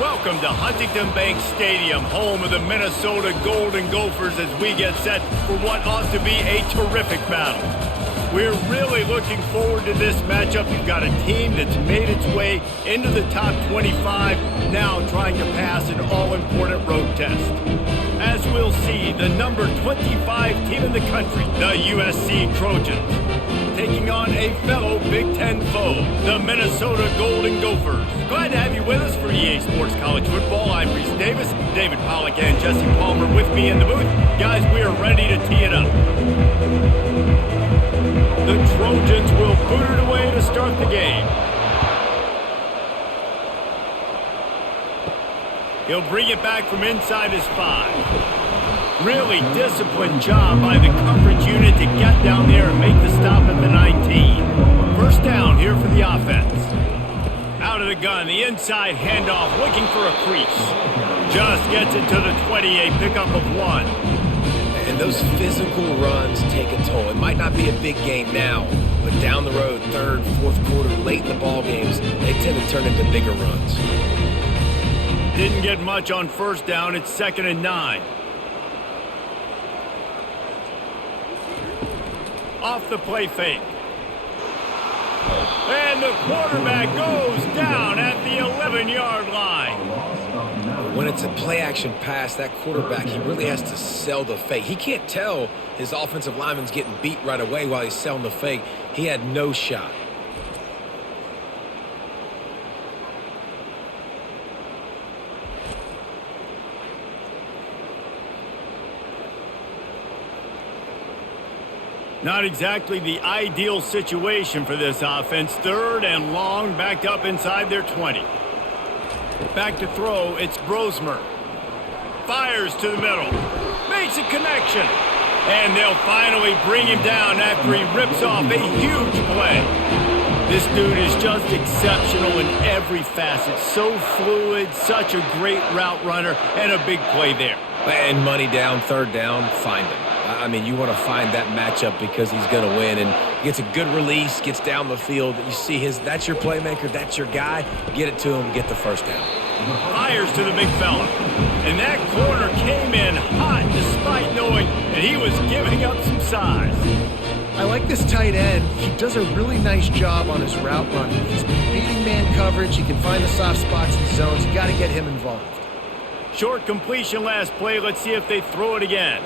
Welcome to Huntington Bank Stadium, home of the Minnesota Golden Gophers, as we get set for what ought to be a terrific battle. We're really looking forward to this matchup. You've got a team that's made its way into the top 25, now trying to pass an all-important road test. As we'll see, the number 25 team in the country, the USC Trojans, taking on a fellow Big Ten foe, the Minnesota Golden Gophers. Glad to have you with us for EA Sports College Football. I'm Reese Davis, David Pollack and Jesse Palmer with me in the booth. Guys, we are ready to tee it up. The Trojans will boot it away to start the game. He'll bring it back from inside his 5. Really disciplined job by the coverage unit to get down there and make the stop at the 19. First down here for the offense. Out of the gun, the inside handoff, looking for a crease. Just gets it to the 20, a pickup of 1. And those physical runs take a toll. It might not be a big game now, but down the road, third, fourth quarter, late in the ball games, they tend to turn into bigger runs. Didn't get much on first down. It's 2nd and 9. Off the play fake. And the quarterback goes down at the 11-yard line. When it's a play-action pass, that quarterback, he really has to sell the fake. He can't tell his offensive lineman's getting beat right away while he's selling the fake. He had no shot. Not exactly the ideal situation for this offense. 3rd and long, backed up inside their 20. Back to throw, it's Brosmer. Fires to the middle. Makes a connection. And they'll finally bring him down after he rips off a huge play. This dude is just exceptional in every facet. So fluid, such a great route runner, and a big play there. And money down, 3rd down, find him. I mean, you want to find that matchup because he's going to win, and gets a good release, gets down the field. You see that's your playmaker, that's your guy. Get it to him, get the first down. Fires to the big fella. And that corner came in hot despite knowing that he was giving up some size. I like this tight end. He does a really nice job on his route running. He's beating man coverage. He can find the soft spots and zones. You got to get him involved. Short completion last play. Let's see if they throw it again.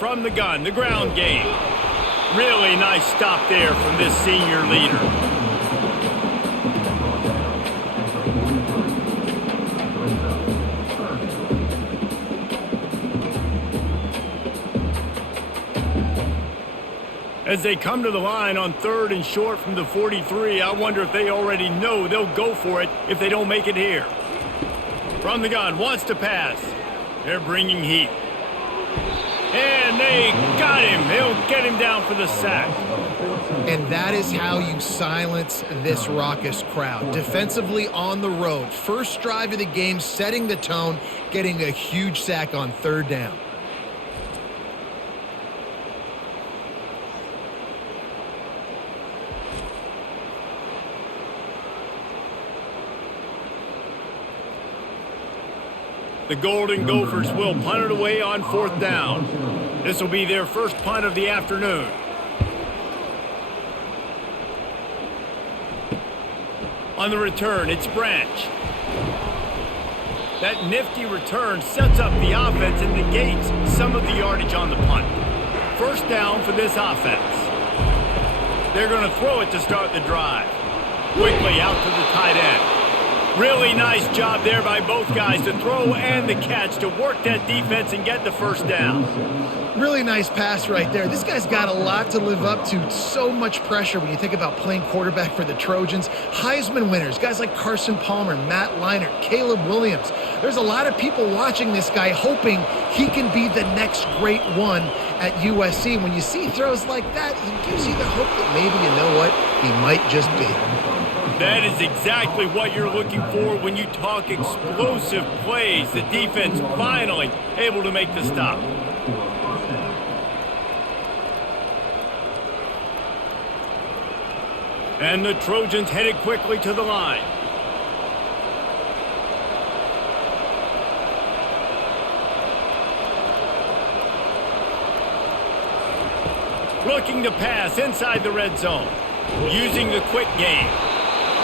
From the gun, the ground game. Really nice stop there from this senior leader. As they come to the line on 3rd and short from the 43, I wonder if they already know they'll go for it if they don't make it here. From the gun, wants to pass. They're bringing heat. And they got him. They'll get him down for the sack. And that is how you silence this raucous crowd. Defensively on the road. First drive of the game, setting the tone, getting a huge sack on 3rd down. The Golden Gophers will punt it away on 4th down. This will be their first punt of the afternoon. On the return, it's Branch. That nifty return sets up the offense and negates some of the yardage on the punt. First down for this offense. They're going to throw it to start the drive. Quickly out to the tight end. Really nice job there by both guys to throw and the catch to work that defense and get the first down. Really nice pass right there. This guy's got a lot to live up to. So much pressure when you think about playing quarterback for the Trojans. Heisman winners, guys like Carson Palmer, Matt Leinart, Caleb Williams. There's a lot of people watching this guy hoping he can be the next great one at USC. When you see throws like that, he gives you the hope that maybe, you know what, he might just be. That is exactly what you're looking for when you talk explosive plays. The defense finally able to make the stop. And the Trojans headed quickly to the line. Looking to pass inside the red zone. Using the quick game.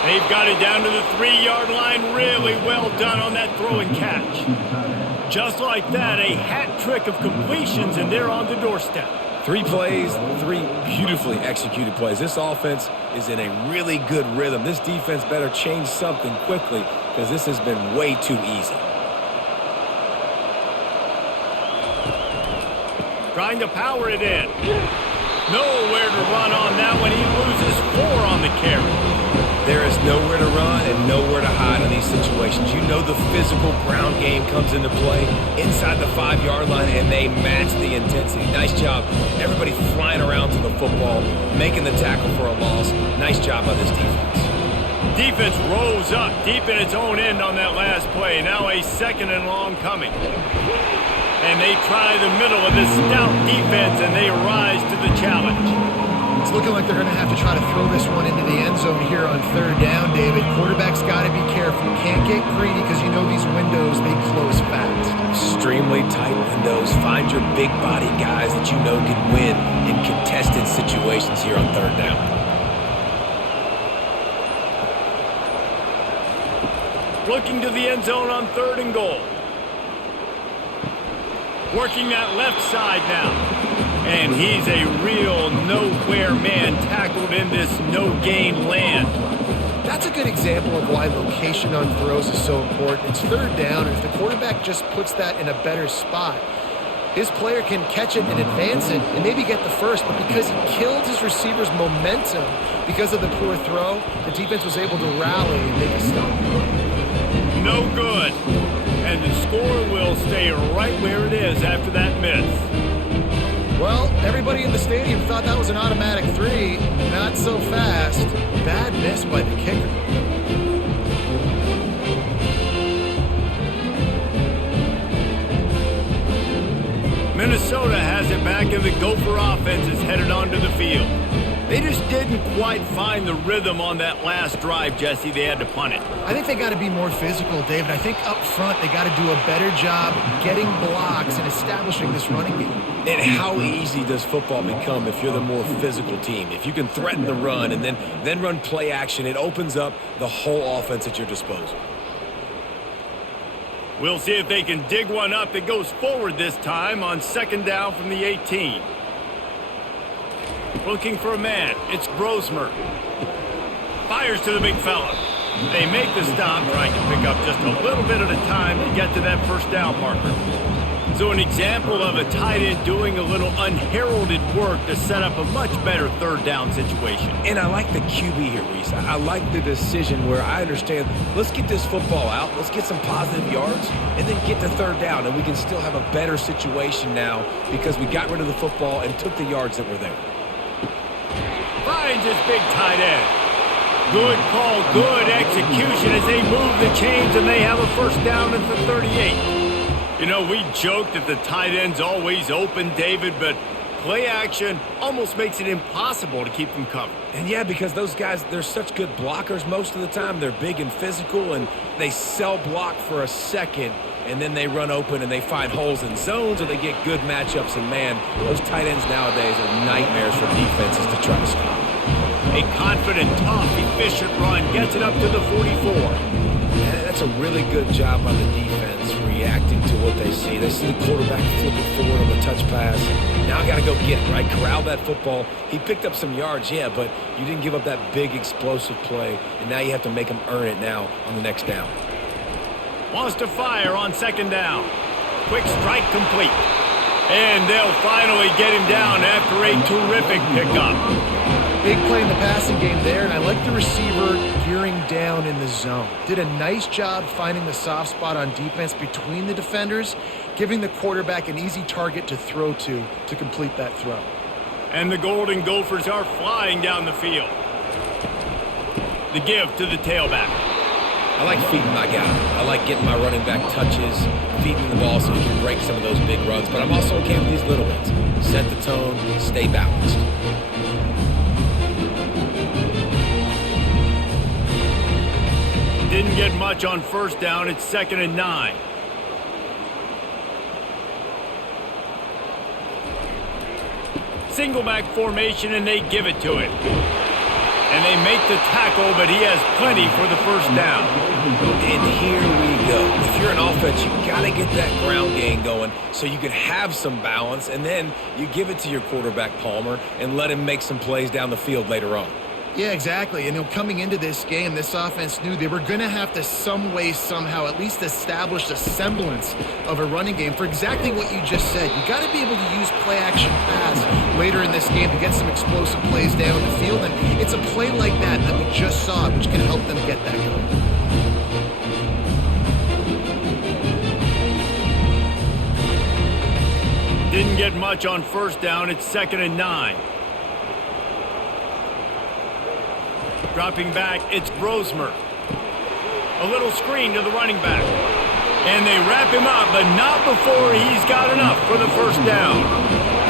They've got it down to the 3-yard line. Really well done on that throw and catch. Just like that, a hat trick of completions, and they're on the doorstep. 3 plays, 3 beautifully executed plays. This offense is in a really good rhythm. This defense better change something quickly because this has been way too easy. Trying to power it in. Nowhere to run on that one. He loses 4 on the carry. There is nowhere to run and nowhere to hide in these situations. You know the physical ground game comes into play inside the 5-yard line, and they match the intensity. Nice job. Everybody flying around to the football, making the tackle for a loss. Nice job by this defense. Defense rose up deep in its own end on that last play. Now a 2nd and long coming. And they try the middle of this stout defense, and they rise to the challenge. It's looking like they're going to have to try to throw this one into the end zone here on 3rd down, David. Quarterback's got to be careful. Can't get greedy because you know these windows, they close fast. Extremely tight windows. Find your big body guys that you know can win in contested situations here on 3rd down. Looking to the end zone on 3rd and goal. Working that left side now. And he's a real nowhere man tackled in this no-gain land. That's a good example of why location on throws is so important. It's 3rd down, and if the quarterback just puts that in a better spot, his player can catch it and advance it and maybe get the first, but because he killed his receiver's momentum because of the poor throw, the defense was able to rally and make a stop. No good. And the score will stay right where it is after that miss. Well, everybody in the stadium thought that was an automatic 3. Not so fast. Bad miss by the kicker. Minnesota has it back, and the Gopher offense is headed onto the field. They just didn't quite find the rhythm on that last drive, Jesse. They had to punt it. I think they got to be more physical, David. I think up front they got to do a better job getting blocks and establishing this running game. And how easy does football become if you're the more physical team? If you can threaten the run and then run play action, it opens up the whole offense at your disposal. We'll see if they can dig one up. It goes forward this time on 2nd down from the 18. Looking for a man. It's Brosmer. Fires to the big fella. They make the stop, trying to pick up just a little bit at a time to get to that 1st down marker. So an example of a tight end doing a little unheralded work to set up a much better 3rd down situation. And I like the QB here, Reese. I like the decision where I understand, let's get this football out, let's get some positive yards, and then get to 3rd down, and we can still have a better situation now because we got rid of the football and took the yards that were there. Finds his big tight end. Good call, good execution as they move the chains, and they have a 1st down at the 38. You know, we joke that the tight end's always open, David, but play action almost makes it impossible to keep them covered. And yeah, because those guys, they're such good blockers most of the time. They're big and physical, and they cell block for a second, and then they run open and they find holes in zones, or they get good matchups. And man, those tight ends nowadays are nightmares for defenses to try to stop. A confident, tough, efficient run gets it up to the 44. Yeah, that's a really good job by the defense reacting to what they see. They see the quarterback flip it forward on the touch pass. Now I got to go get it, right? Corral that football. He picked up some yards, yeah, but you didn't give up that big explosive play, and now you have to make him earn it now on the next down. Wants to fire on 2nd down. Quick strike complete. And they'll finally get him down after a terrific pickup. Big play in the passing game there, and I like the receiver gearing down in the zone. Did a nice job finding the soft spot on defense between the defenders, giving the quarterback an easy target to throw to complete that throw. And the Golden Gophers are flying down the field. The give to the tailback. I like feeding my guy. I like getting my running back touches, feeding the ball so he can break some of those big runs. But I'm also okay with these little ones. Set the tone, stay balanced. Didn't get much on 1st down. It's 2nd and 9. single back formation, and they give it to him. And they make the tackle, but he has plenty for the first down. And here we go. If you're an offense, you got to get that ground game going so you can have some balance, and then you give it to your quarterback, Palmer, and let him make some plays down the field later on. Yeah, exactly. And coming into this game, this offense knew they were going to have to some way, somehow, at least establish a semblance of a running game for exactly what you just said. You got to be able to use play-action pass later in this game to get some explosive plays down the field. And it's a play like that that we just saw, which can help them get that going. Didn't get much on first down. It's 2nd and 9. Dropping back, it's Brosmer. A little screen to the running back. And they wrap him up, but not before he's got enough for the first down.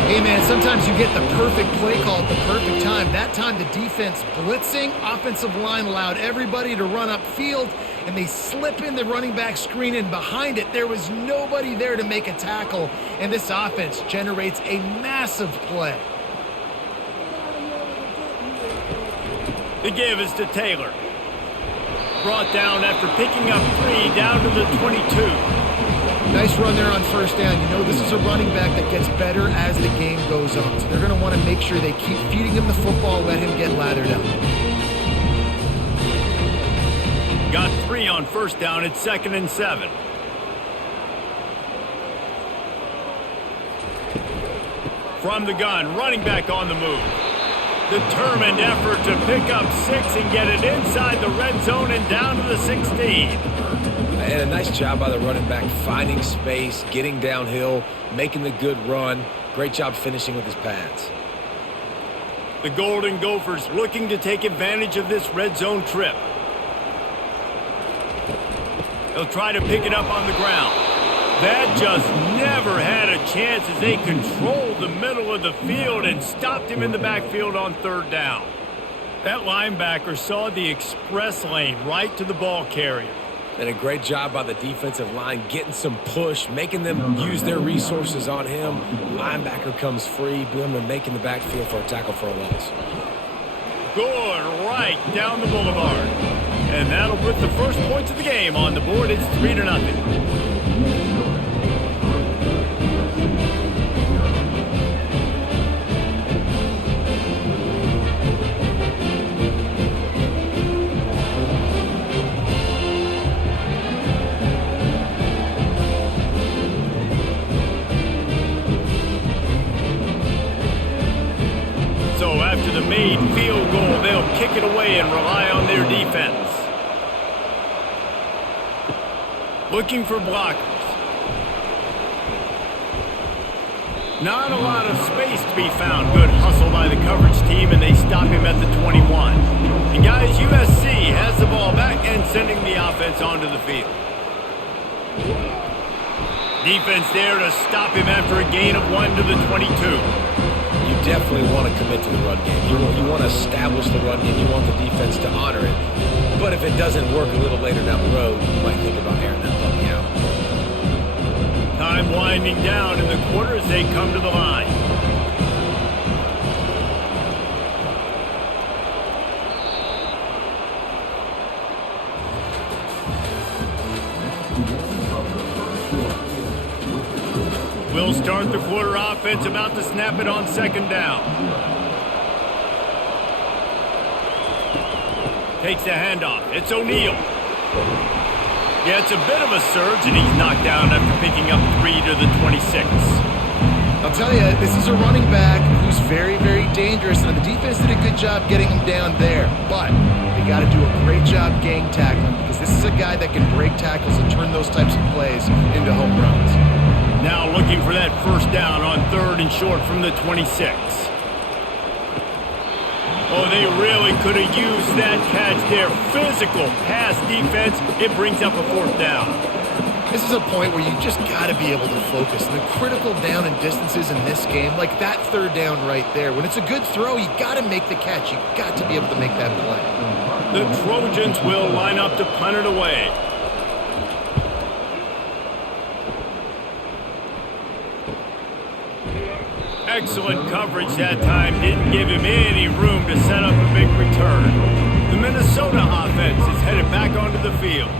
Hey, man, sometimes you get the perfect play call at the perfect time. That time the defense blitzing, offensive line allowed everybody to run upfield, and they slip in the running back screen, and behind it there was nobody there to make a tackle, and this offense generates a massive play. The give is to Taylor. Brought down after picking up 3 down to the 22. Nice run there on first down. You know this is a running back that gets better as the game goes on. So they're going to want to make sure they keep feeding him the football, let him get lathered up. Got 3 on first down. It's 2nd and 7. From the gun, running back on the move. Determined effort to pick up 6 and get it inside the red zone and down to the 16. And a nice job by the running back, finding space, getting downhill, making the good run. Great job finishing with his pads. The Golden Gophers looking to take advantage of this red zone trip. They'll try to pick it up on the ground. That just never had a chance as they controlled the middle of the field and stopped him in the backfield on 3rd down. That linebacker saw the express lane right to the ball carrier. And a great job by the defensive line getting some push, making them use their resources on him. Linebacker comes free, boom, and making the backfield for a tackle for a loss. Good right down the boulevard. And that'll put the first points of the game on the board. It's 3-0. After the made field goal, they'll kick it away and rely on their defense. Looking for blockers. Not a lot of space to be found. Good hustle by the coverage team, and they stop him at the 21. And guys, USC has the ball back and sending the offense onto the field. Defense there to stop him after a gain of 1 to the 22. You definitely want to commit to the run game. You want to establish the run game. You want the defense to honor it. But if it doesn't work a little later down the road, you might think about airing that puppy out. Time winding down in the quarter as they come to the line. We'll start the quarter offense, about to snap it on 2nd down. Takes the handoff. It's O'Neal. Yeah, it's a bit of a surge, and he's knocked down after picking up 3 to the 26. I'll tell you, this is a running back who's very, very dangerous, and the defense did a good job getting him down there. But they got to do a great job gang tackling, because this is a guy that can break tackles and turn those types of plays into home runs. Now looking for that first down on 3rd and short from the 26. Oh, they really could have used that catch there. Physical pass defense. It brings up a 4th down. This is a point where you just got to be able to focus. And the critical down and distances in this game, like that 3rd down right there, when it's a good throw, you got to make the catch. You got to be able to make that play. The Trojans will line up to punt it away. Excellent coverage that time. Didn't give him any room to set up a big return. The Minnesota offense is headed back onto the field.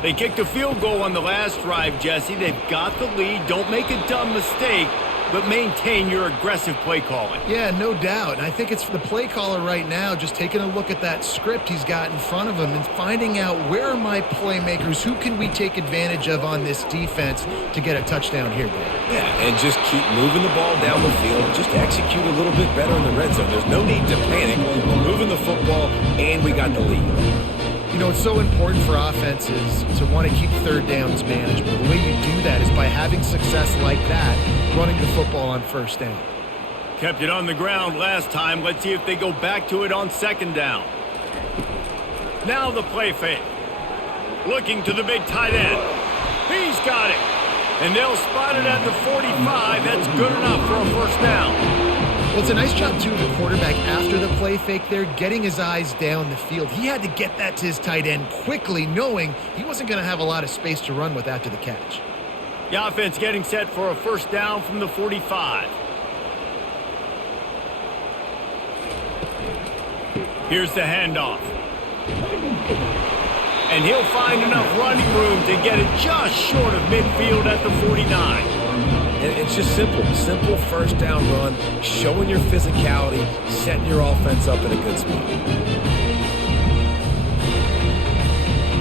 They kicked a field goal on the last drive, Jesse. They've got the lead. Don't make a dumb mistake, but maintain your aggressive play calling. Yeah, no doubt. And I think it's the play caller right now just taking a look at that script he's got in front of him and finding out where are my playmakers, who can we take advantage of on this defense to get a touchdown here, Dave. Yeah, and just keep moving the ball down the field. Just execute a little bit better in the red zone. There's no need to panic. We're moving the football, and we got the lead. You know, it's so important for offenses to want to keep third downs manageable. The way you do that is by having success like that, running the football on first down. Kept it on the ground last time. Let's see if they go back to it on second down. Now the play fake. Looking to the big tight end. He's got it. And they'll spot it at the 45. That's good enough for a first down. Well, it's a nice job, too, of the quarterback after the play fake there, getting his eyes down the field. He had to get that to his tight end quickly, knowing he wasn't going to have a lot of space to run with after the catch. The offense getting set for a first down from the 45. Here's the handoff. And he'll find enough running room to get it just short of midfield at the 49. And it's just simple. Simple first down run, showing your physicality, setting your offense up in a good spot.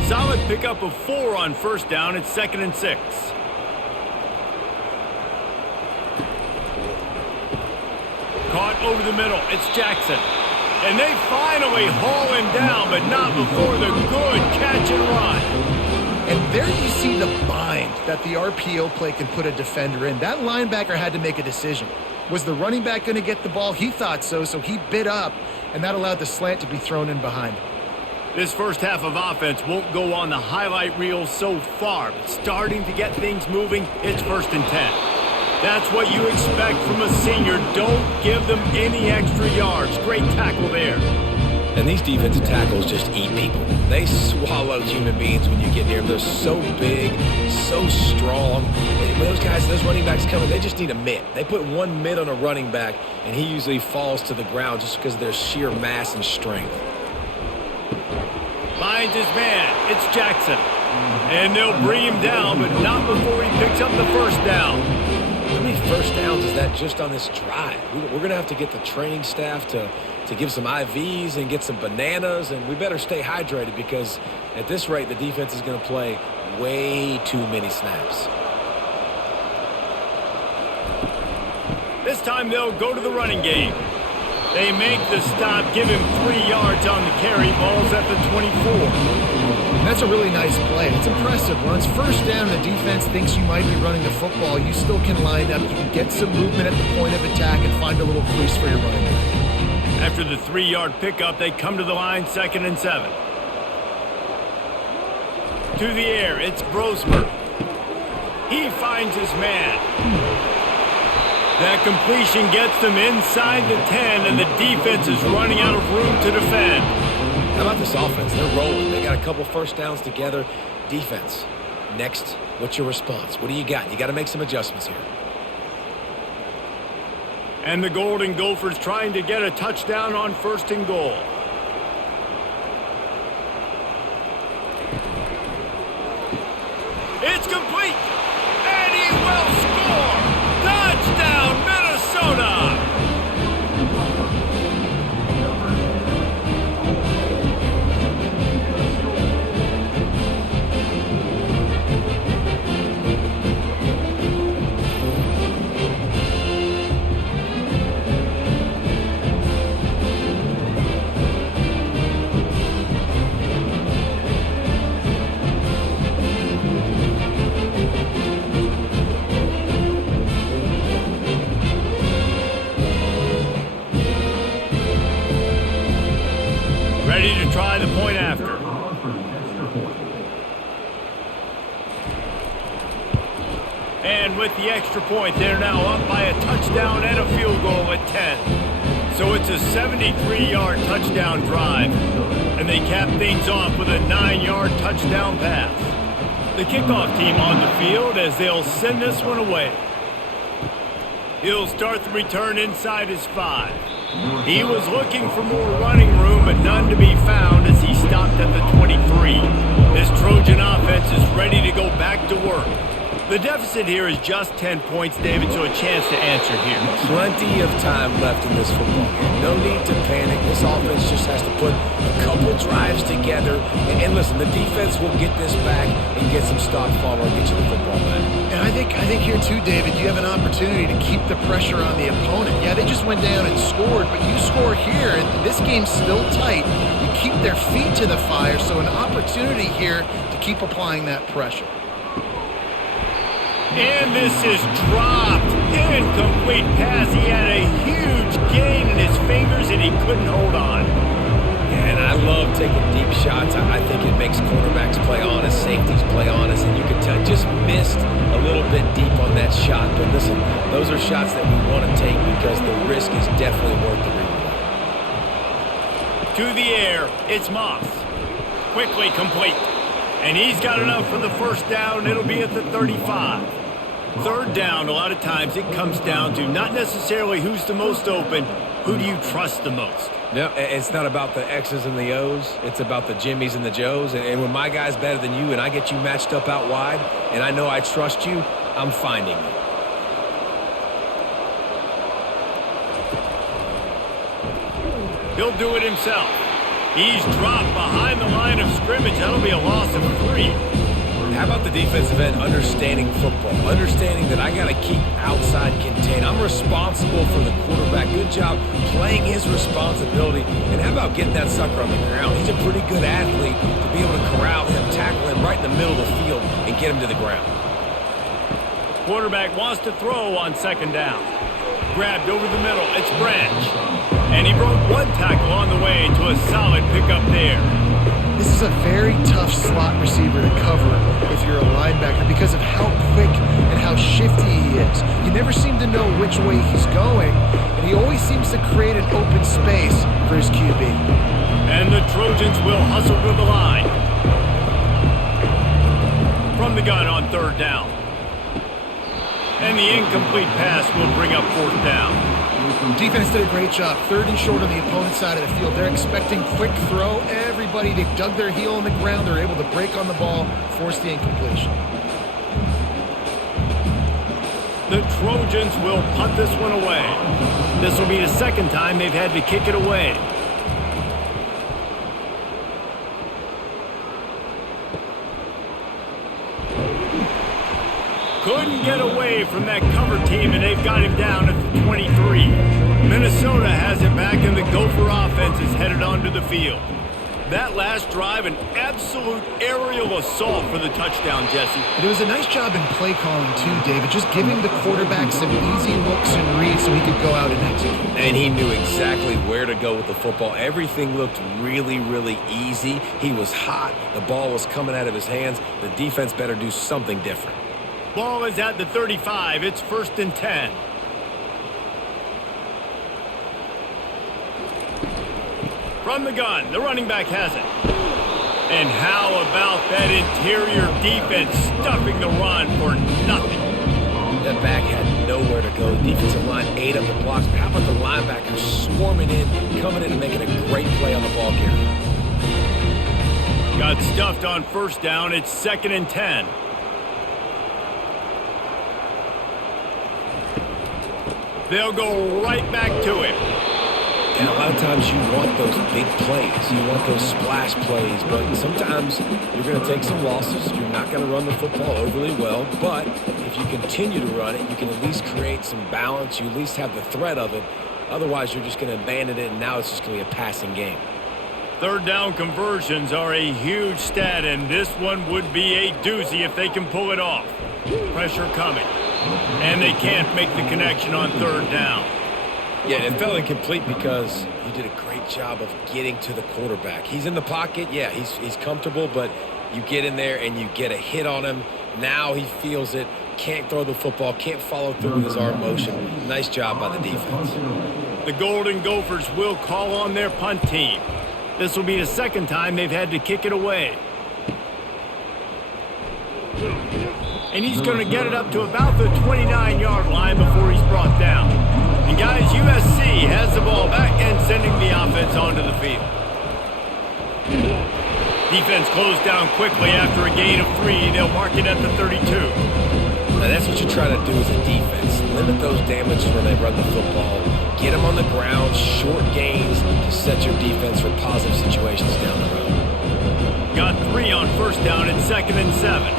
Solid pickup of 4 on first down. It's 2nd and 6. Caught over the middle. It's Jackson. And they finally haul him down, but not before the good catch and run. And there you see the bind that the RPO play can put a defender in. That linebacker had to make a decision. Was the running back going to get the ball? He thought so, so he bit up, and that allowed the slant to be thrown in behind. This first half of offense won't go on the highlight reel so far, but starting to get things moving, it's 1st and 10. That's what you expect from a senior. Don't give them any extra yards. Great tackle there. And these defensive tackles just eat people. They swallow human beings when you get near them. They're so big, so strong. When those guys, those running backs come in, they just need a mitt. They put one mitt on a running back, and he usually falls to the ground just because of their sheer mass and strength. Finds his man. It's Jackson. And they'll bring him down, but not before he picks up the first down. How many first downs is that just on this drive? We're going to have to get the training staff to give some IVs and get some bananas, and we better stay hydrated because at this rate, the defense is going to play way too many snaps. This time they'll go to the running game. They make the stop, give him 3 yards on the carry. Ball's at the 24. And that's a really nice play. It's impressive. When it's first down and the defense thinks you might be running the football, you still can line up. You can get some movement at the point of attack and find a little crease for your running back. After the 3-yard pickup, they come to the line, 2nd and 7. To the air, it's Brosmer. He finds his man. That completion gets them inside the 10, and the defense is running out of room to defend. How about this offense? They're rolling. They got a couple first downs together. Defense. Next, what's your response? What do you got? You got to make some adjustments here. And the Golden Gophers trying to get a touchdown on 1st and goal. It's complete. And he will score. Touchdown, Minnesota. Ready to try the point after. And with the extra point, they're now up by a touchdown and a field goal at 10. So it's a 73-yard touchdown drive. And they cap things off with a 9-yard touchdown pass. The kickoff team on the field as they'll send this one away. He'll start the return inside his 5. He was looking for more running room, but none to be found as he stopped at the 23. This Trojan offense is ready to go back to work. The deficit here is just 10 points, David, so a chance to answer here. Plenty of time left in this football game. No need to panic. This offense just has to put a couple drives together. And listen, the defense will get this back and get some stop follow and get you the football back. And I think here too, David, you have an opportunity to keep the pressure on the opponent. Yeah, they just went down and scored, but you score here, and this game's still tight. You keep their feet to the fire, so an opportunity here to keep applying that pressure. And this is dropped. Incomplete pass. He had a huge gain in his fingers, and he couldn't hold on. And I love taking deep shots. I think it makes quarterbacks play honest, safeties play honest, and you can tell just missed a little bit deep on that shot. But listen, those are shots that we want to take because the risk is definitely worth the reward. To the air, it's Moss. Quickly complete. And he's got enough for the first down. It'll be at the 35. Third down, a lot of times it comes down to not necessarily who's the most open, who do you trust the most? No, it's not about the X's and the O's. It's about the Jimmys and the Joes. And when my guy's better than you and I get you matched up out wide and I know I trust you, I'm finding you. He'll do it himself. He's dropped behind the line of scrimmage. That'll be a loss of 3. How about the defensive end understanding football, understanding that I got to keep outside contained. I'm responsible for the quarterback. Good job playing his responsibility. And how about getting that sucker on the ground? He's a pretty good athlete to be able to corral him, tackle him right in the middle of the field, and get him to the ground. Quarterback wants to throw on second down. Grabbed over the middle. It's Branch. And he broke one tackle on the way to a solid pickup there. This is a very tough slot receiver to cover if you're a linebacker because of how quick and how shifty he is. You never seem to know which way he's going, and he always seems to create an open space for his QB. And the Trojans will hustle to the line. From the gun on third down. And the incomplete pass will bring up fourth down. Defense did a great job. Third and short on the opponent's side of the field. They're expecting quick throw. Everybody, they dug their heel on the ground. They're able to break on the ball, force the incompletion. The Trojans will punt this one away. This will be the second time they've had to kick it away. Couldn't get away from that cover team, and they've got him down at the 23. Minnesota has it back, and the Gopher offense is headed onto the field. That last drive, an absolute aerial assault for the touchdown, Jesse. It was a nice job in play calling, too, David, just giving the quarterback some easy looks and reads so he could go out and execute. And he knew exactly where to go with the football. Everything looked really, really easy. He was hot. The ball was coming out of his hands. The defense better do something different. Ball is at the 35. It's 1st and 10. From the gun, the running back has it. And how about that interior defense stuffing the run for nothing? The back had nowhere to go. Defensive line ate up the blocks. But how about the linebackers swarming in, coming in and making a great play on the ball carrier? Got stuffed on first down. It's 2nd and 10. They'll go right back to him. And a lot of times you want those big plays. You want those splash plays. But sometimes you're going to take some losses. You're not going to run the football overly well. But if you continue to run it, you can at least create some balance. You at least have the threat of it. Otherwise, you're just going to abandon it, and now it's just going to be a passing game. Third down conversions are a huge stat, and this one would be a doozy if they can pull it off. Pressure coming. And they can't make the connection on third down. Yeah, it felt incomplete because he did a great job of getting to the quarterback. He's in the pocket. Yeah, he's comfortable, but you get in there and you get a hit on him. Now he feels it, can't throw the football, can't follow through with his arm motion. Nice job by the defense. The Golden Gophers will call on their punt team. This will be the second time they've had to kick it away. And he's going to get it up to about the 29-yard line before he's brought down. And guys, USC has the ball back and sending the offense onto the field. Defense closed down quickly after a gain of 3. They'll mark it at the 32. Now that's what you try to do as a defense. Limit those damages when they run the football. Get them on the ground, short gains to set your defense for positive situations down the road. Got 3 on first down and 2nd and 7.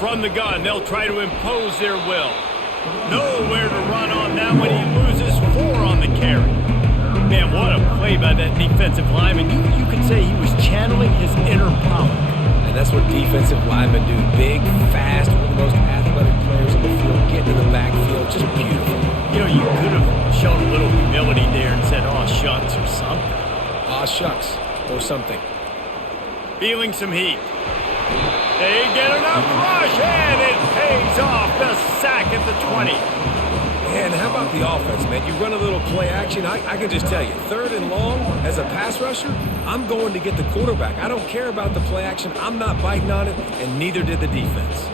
From the gun, they'll try to impose their will. Nowhere to run on that one. He loses 4 on the carry. Man, what a play by that defensive lineman. You could say he was channeling his inner Pollock. And that's what defensive linemen do. Big, fast, one of the most athletic players in the field, get to the backfield, just beautiful. You know, you could have shown a little humility there and said, "Aw, shucks," or something. Aw, shucks, or something. Feeling some heat. They get enough rush, and it pays off. The sack at the 20. Man, how about the offense, man? You run a little play action. I can just tell you, 3rd and long, as a pass rusher, I'm going to get the quarterback. I don't care about the play action. I'm not biting on it, and neither did the defense.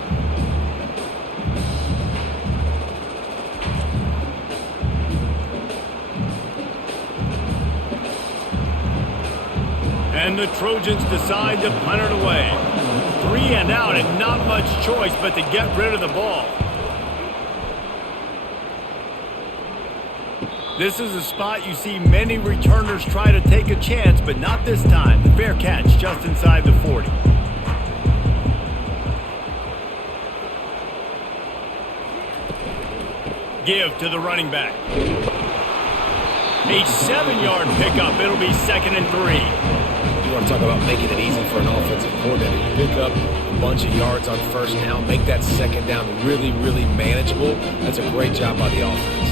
And the Trojans decide to punt it away. 3 and out, and not much choice but to get rid of the ball. This is a spot you see many returners try to take a chance, but not this time. The fair catch just inside the 40. Give to the running back. A 7-yard pickup. It'll be 2nd and 3. You want to talk about making it easy for an offensive coordinator. You pick up a bunch of yards on first down, make that 2nd down really, really manageable. That's a great job by the offense.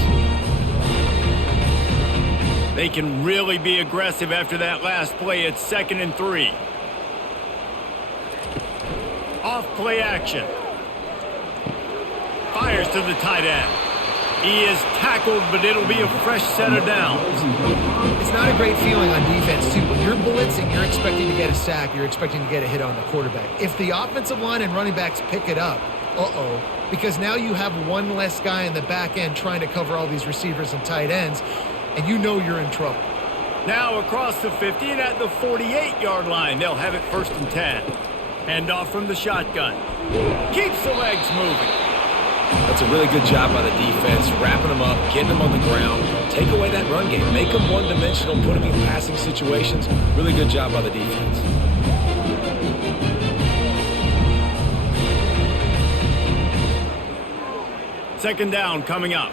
They can really be aggressive after that last play. It's 2nd and 3. Off play action. Fires to the tight end. He is tackled, but it'll be a fresh set of downs. It's not a great feeling on defense, too. When you're blitzing, you're expecting to get a sack. You're expecting to get a hit on the quarterback. If the offensive line and running backs pick it up, because now you have one less guy in the back end trying to cover all these receivers and tight ends, and you know you're in trouble. Now across the 50 and at the 48-yard line, they'll have it 1st and 10. Hand off from the shotgun. Keeps the legs moving. That's a really good job by the defense, wrapping them up, getting them on the ground, take away that run game, make them one-dimensional, put them in passing situations. Really good job by the defense. Second down coming up.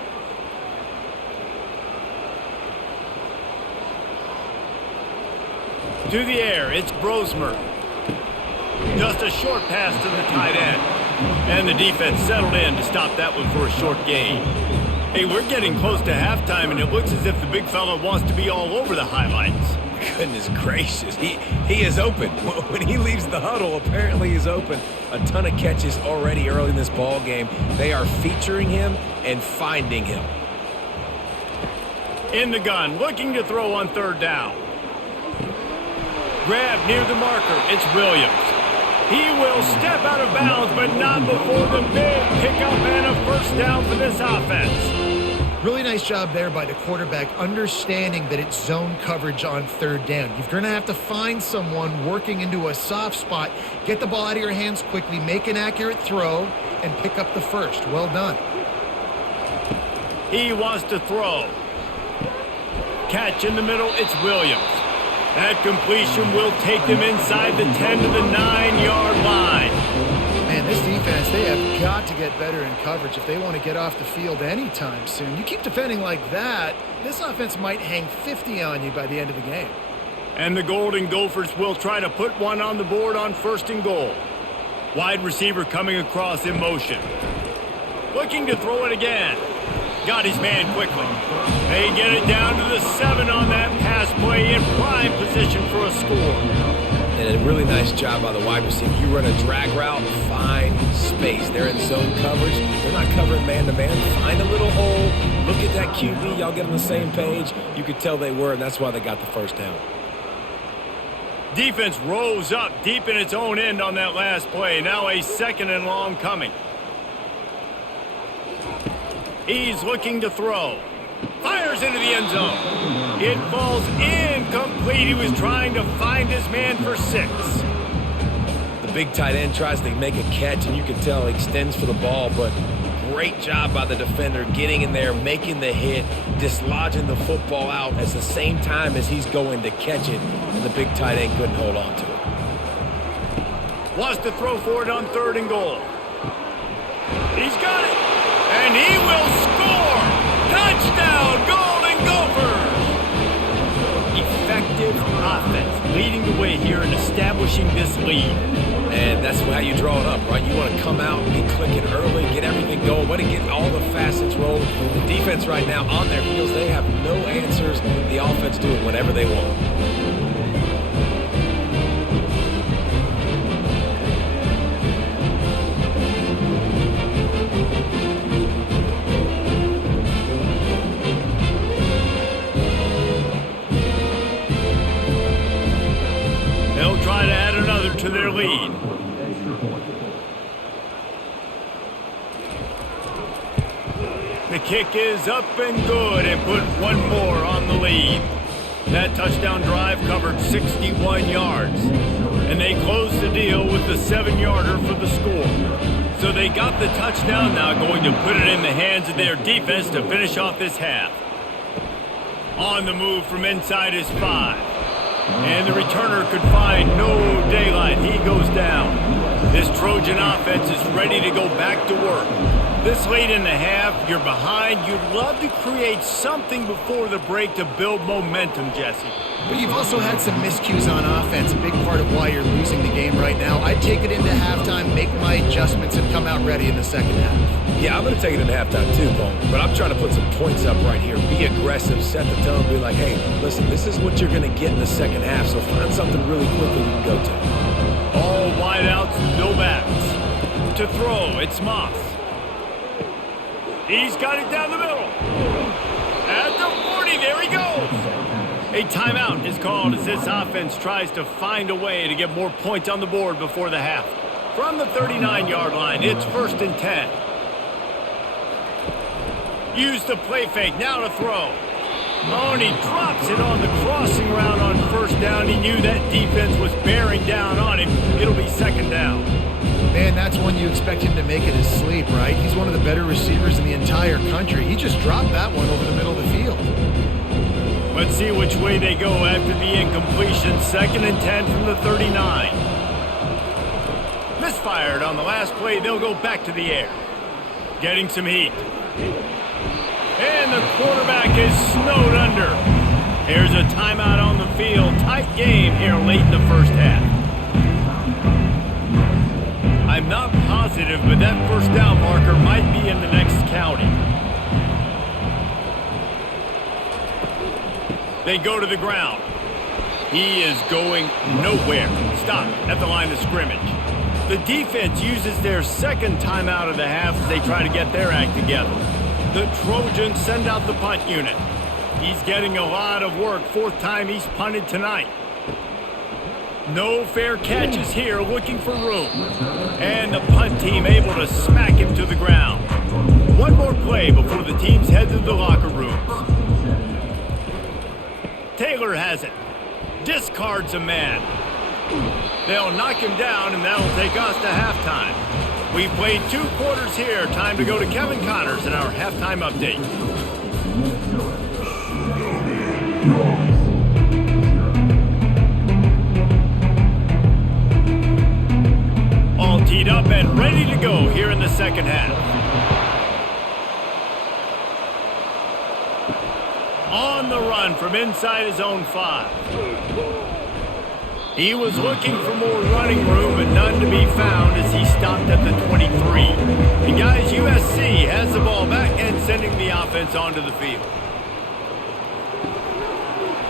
To the air, it's Brosmer. Just a short pass to the tight end. And the defense settled in to stop that one for a short gain. Hey, we're getting close to halftime, and it looks as if the big fella wants to be all over the highlights. Goodness gracious, he is open. When he leaves the huddle, apparently he's open. A ton of catches already early in this ball game. They are featuring him and finding him. In the gun, looking to throw on 3rd down. Grab near the marker, it's Williams. He will step out of bounds, but not before the big pickup and a 1st down for this offense. Really nice job there by the quarterback, understanding that it's zone coverage on 3rd down. You're going to have to find someone working into a soft spot, get the ball out of your hands quickly, make an accurate throw, and pick up the 1st. Well done. He wants to throw. Catch in the middle, it's Williams. That completion will take them inside the 10 to the 9-yard line. Man, this defense, they have got to get better in coverage if they want to get off the field anytime soon. You keep defending like that, this offense might hang 50 on you by the end of the game. And the Golden Gophers will try to put one on the board on 1st and goal. Wide receiver coming across in motion. Looking to throw it again. Got his man quickly. They get it down to the 7 on that pass play in prime position for a score. And a really nice job by the wide receiver. You run a drag route, find space. They're in zone coverage. They're not covering man-to-man. Find a little hole. Look at that QB. Y'all get on the same page. You could tell they were, and that's why they got the 1st down. Defense rose up deep in its own end on that last play. Now a 2nd and long coming. He's looking to throw. Fires into the end zone. It falls incomplete. He was trying to find his man for 6. The big tight end tries to make a catch, and you can tell he extends for the ball, but great job by the defender getting in there, making the hit, dislodging the football out at the same time as he's going to catch it, and the big tight end couldn't hold on to it. Wants to throw for it on 3rd and goal. He's got it, and he will score! Touchdown, Golden Gophers! Effective offense, leading the way here and establishing this lead. And that's how you draw it up, right? You want to come out, get clicking early, get everything going, want to get all the facets rolling. The defense right now on their heels, they have no answers. The offense doing whatever they want. They'll try to add another to their lead. The kick is up and good and put one more on the lead. That touchdown drive covered 61 yards. And they closed the deal with the 7-yarder for the score. So they got the touchdown, now going to put it in the hands of their defense to finish off this half. On the move from inside his 5. And the returner could find no daylight. He goes down. This Trojan offense is ready to go back to work. This late in the half, you're behind. You'd love to create something before the break to build momentum, Jesse. But you've also had some miscues on offense, a big part of why you're losing the game right now. I'd take it into halftime, make my adjustments, and come out ready in the second half. Yeah, I'm going to take it into halftime too, Bone. But I'm trying to put some points up right here. Be aggressive, set the tone, be like, hey, listen, this is what you're going to get in the second half, so find something really quickly you can go to. All wideouts, no backs. To throw, it's Moss. He's got it down the middle. At the 40, there he goes. A timeout is called as this offense tries to find a way to get more points on the board before the half. From the 39-yard line, it's 1st and 10. Use the play fake, now to throw. Oh, and he drops it on the crossing route on 1st down. He knew that defense was bearing down on him. It'll be 2nd down. Man, that's one you expect him to make in his sleep, right? He's one of the better receivers in the entire country. He just dropped that one over the middle of the field. Let's see which way they go after the incompletion. 2nd and 10 from the 39. Misfired on the last play. They'll go back to the air. Getting some heat. And the quarterback is snowed under. Here's a timeout on the field. Tight game here late in the first half. I'm not positive, but that 1st down marker might be in the next county. They go to the ground. He is going nowhere. Stop at the line of scrimmage. The defense uses their 2nd timeout of the half as they try to get their act together. The Trojans send out the punt unit. He's getting a lot of work. 4th time he's punted tonight. No fair catches here, looking for room. And the punt team able to smack him to the ground. One more play before the teams head to the locker rooms. Taylor has it. Discards a man. They'll knock him down, and that'll take us to halftime. We've played 2 quarters here. Time to go to Kevin Connors in our halftime update. All teed up and ready to go here in the second half. On the run from inside his own 5. He was looking for more running room, but none to be found as he stopped at the 23. And guys, USC has the ball back and sending the offense onto the field.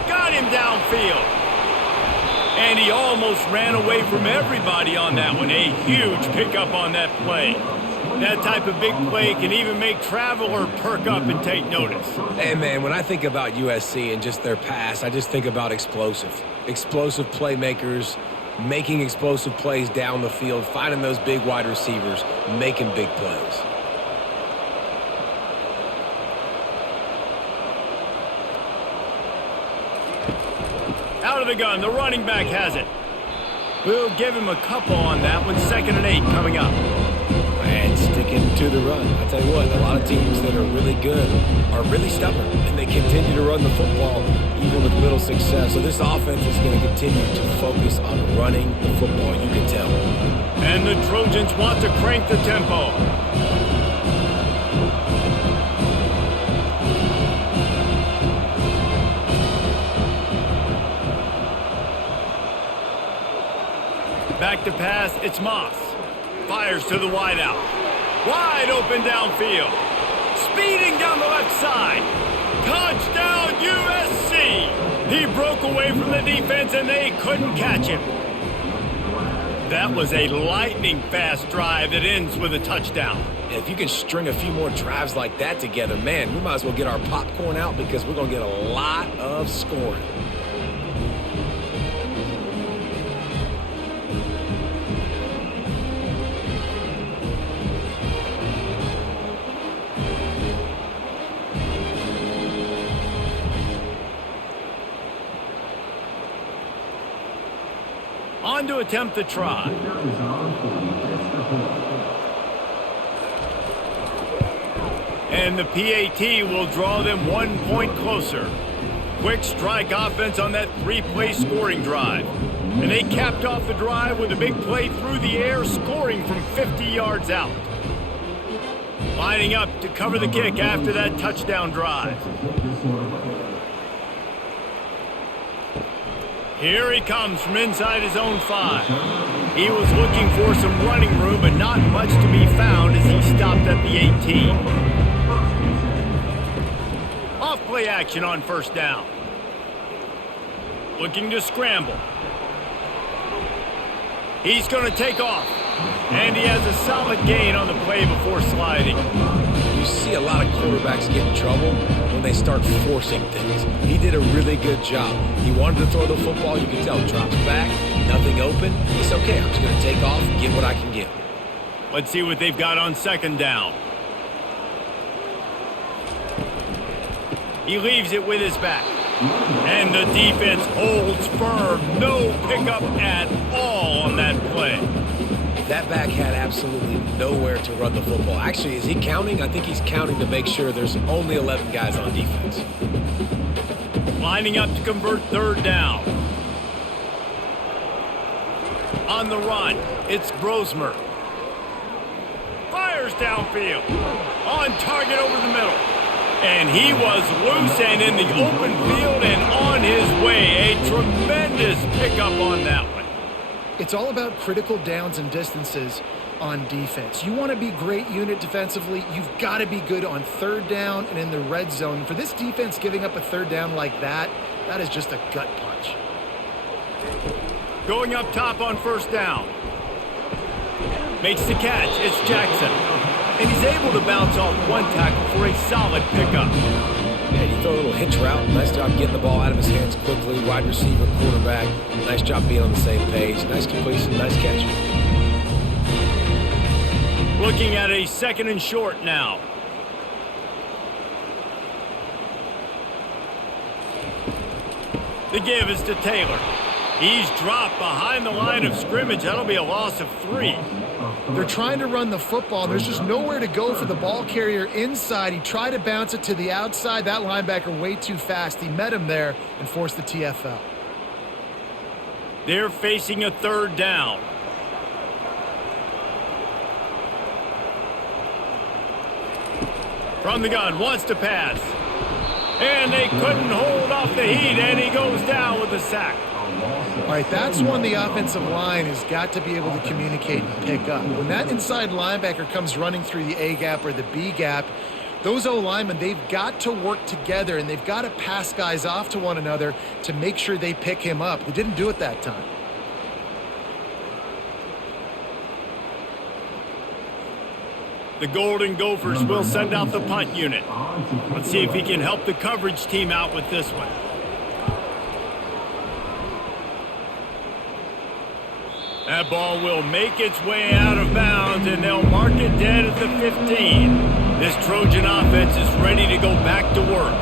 Got him downfield. And he almost ran away from everybody on that one. A huge pickup on that play. That type of big play can even make Traveler perk up and take notice. Hey, man, when I think about USC and just their pass, I just think about explosive. Explosive playmakers, making explosive plays down the field, finding those big wide receivers, making big plays. Out of the gun, the running back has it. We'll give him a couple on that one. 2nd and 8 coming up. And sticking to the run. I'll tell you what, a lot of teams that are really good are really stubborn, and they continue to run the football even with little success. So this offense is going to continue to focus on running the football, you can tell. And the Trojans want to crank the tempo. Back to pass, it's Moss. Fires to the wideout. Wide open downfield. Speeding down the left side. Touchdown USC! He broke away from the defense and they couldn't catch him. That was a lightning fast drive that ends with a touchdown. If you can string a few more drives like that together, man, we might as well get our popcorn out because we're going to get a lot of scoring. On to attempt the try. And the PAT will draw them 1 point closer. Quick strike offense on that 3-play scoring drive. And they capped off the drive with a big play through the air, scoring from 50 yards out. Lining up to cover the kick after that touchdown drive. Here he comes from inside his own 5. He was looking for some running room, but not much to be found as he stopped at the 18. Off play action on 1st down. Looking to scramble. He's going to take off. And he has a solid gain on the play before sliding. You see a lot of quarterbacks get in trouble when they start forcing things. He did a really good job. He wanted to throw the football. You can tell, drops back, nothing open. It's okay. I'm just going to take off and get what I can get. Let's see what they've got on 2nd down. He leaves it with his back. And the defense holds firm. No pickup at all on that play. That back had absolutely nowhere to run the football. Actually, is he counting? I think he's counting to make sure there's only 11 guys on defense. Lining up to convert 3rd down. On the run, it's Brosmer. Fires downfield. On target over the middle. And he was loose and in the open field and on his way. A tremendous pickup on that one. It's all about critical downs and distances on defense. You want to be great unit defensively, you've got to be good on 3rd down and in the red zone. For this defense giving up a 3rd down like that, that is just a gut punch. Going up top on 1st down. Makes the catch. It's Jackson. And he's able to bounce off one tackle for a solid pickup. Yeah, you throw a little hitch route. Nice job getting the ball out of his hands quickly. Wide receiver, quarterback. Nice job being on the same page. Nice completion, nice catch. Looking at a 2nd and short now. The give is to Taylor. He's dropped behind the line of scrimmage. That'll be a loss of 3. They're trying to run the football. There's just nowhere to go for the ball carrier inside. He tried to bounce it to the outside. That linebacker way too fast. He met him there and forced the TFL. They're facing a 3rd down. From the gun, wants to pass. And they couldn't hold off the heat, and he goes down with a sack. All right, that's one the offensive line has got to be able to communicate and pick up. When that inside linebacker comes running through the A gap or the B gap, those O-linemen, they've got to work together, and they've got to pass guys off to one another to make sure they pick him up. They didn't do it that time. The Golden Gophers will send out the punt unit. Let's see if he can help the coverage team out with this one. That ball will make its way out of bounds, and they'll mark it dead at the 15. This Trojan offense is ready to go back to work.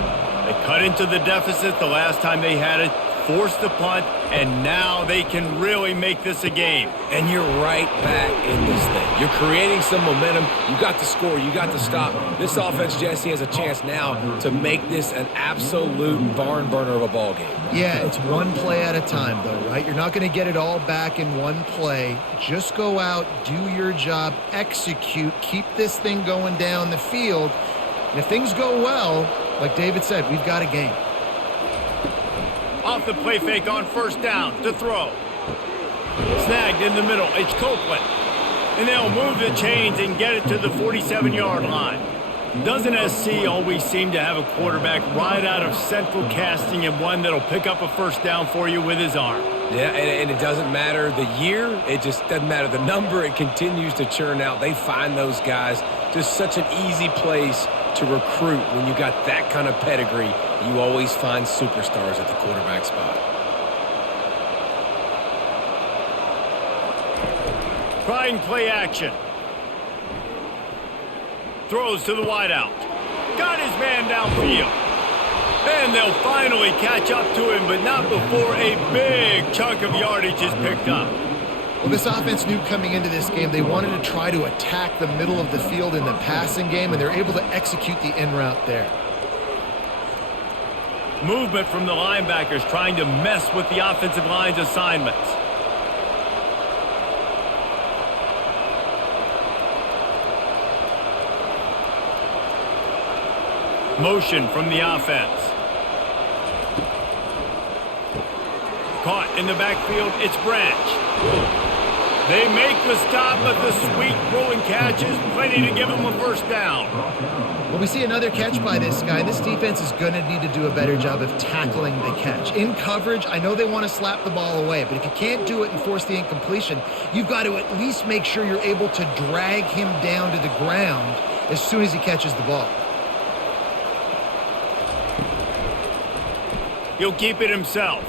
They cut into the deficit the last time they had it, forced the punt, and now they can really make this a game. And you're right back in this thing. You're creating some momentum. You got the score. You got the stop. This offense, Jesse, has a chance now to make this an absolute barn burner of a ball game. Yeah, it's one play at a time, though, right? You're not going to get it all back in one play. Just go out, do your job, execute, keep this thing going down the field. And if things go well, like David said, we've got a game. Off the play fake on first down to throw. Snagged in the middle. It's Copeland. And they'll move the chains and get it to the 47-yard line. Doesn't SC always seem to have a quarterback right out of central casting and one that'll pick up a first down for you with his arm? Yeah, and it doesn't matter the year. It just doesn't matter the number. It continues to churn out. They find those guys. Just such an easy place to recruit when you got that kind of pedigree. You always find superstars at the quarterback spot. Trying play action. Throws to the wideout. Got his man downfield. And they'll finally catch up to him, but not before a big chunk of yardage is picked up. Well, this offense knew coming into this game they wanted to try to attack the middle of the field in the passing game, and they're able to execute the in route there. Movement from the linebackers trying to mess with the offensive line's assignments. Motion from the offense. Caught in the backfield, it's Branch. They make the stop, but the sweet throwing catch is plenty to give them a first down. Well, we see another catch by this guy. This defense is going to need to do a better job of tackling the catch. In coverage, I know they want to slap the ball away, but if you can't do it and force the incompletion, you've got to at least make sure you're able to drag him down to the ground as soon as he catches the ball. He'll keep it himself.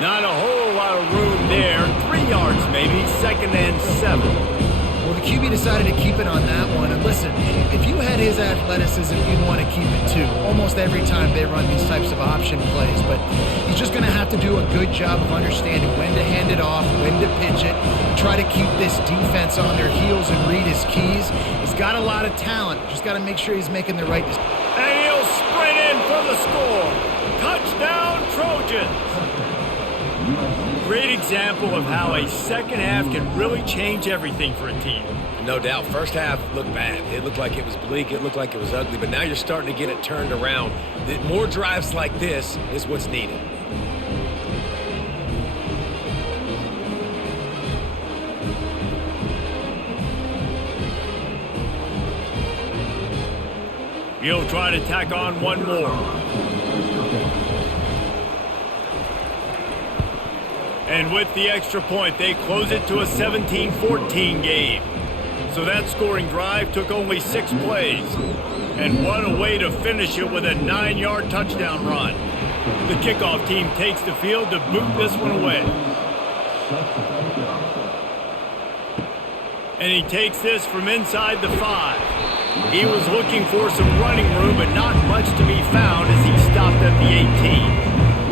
Not a whole lot of room there. 3 yards maybe, 2nd and 7. Well, the QB decided to keep it on that one. And listen, if you had his athleticism, you'd want to keep it too. Almost every time they run these types of option plays. But he's just going to have to do a good job of understanding when to hand it off, when to pitch it, try to keep this defense on their heels and read his keys. He's got a lot of talent. Just got to make sure he's making the right decision. And he'll sprint in for the score. Touchdown, Trojans. Great example of how a second half can really change everything for a team. No doubt. First half looked bad. It looked like it was bleak. It looked like it was ugly. But now you're starting to get it turned around. More drives like this is what's needed. He'll try to tack on one more. And with the extra point, they close it to a 17-14 game. So that scoring drive took only 6 plays. And what a way to finish it with a 9-yard touchdown run. The kickoff team takes the field to boot this one away. And he takes this from inside the 5. He was looking for some running room, but not much to be found as he stopped at the 18.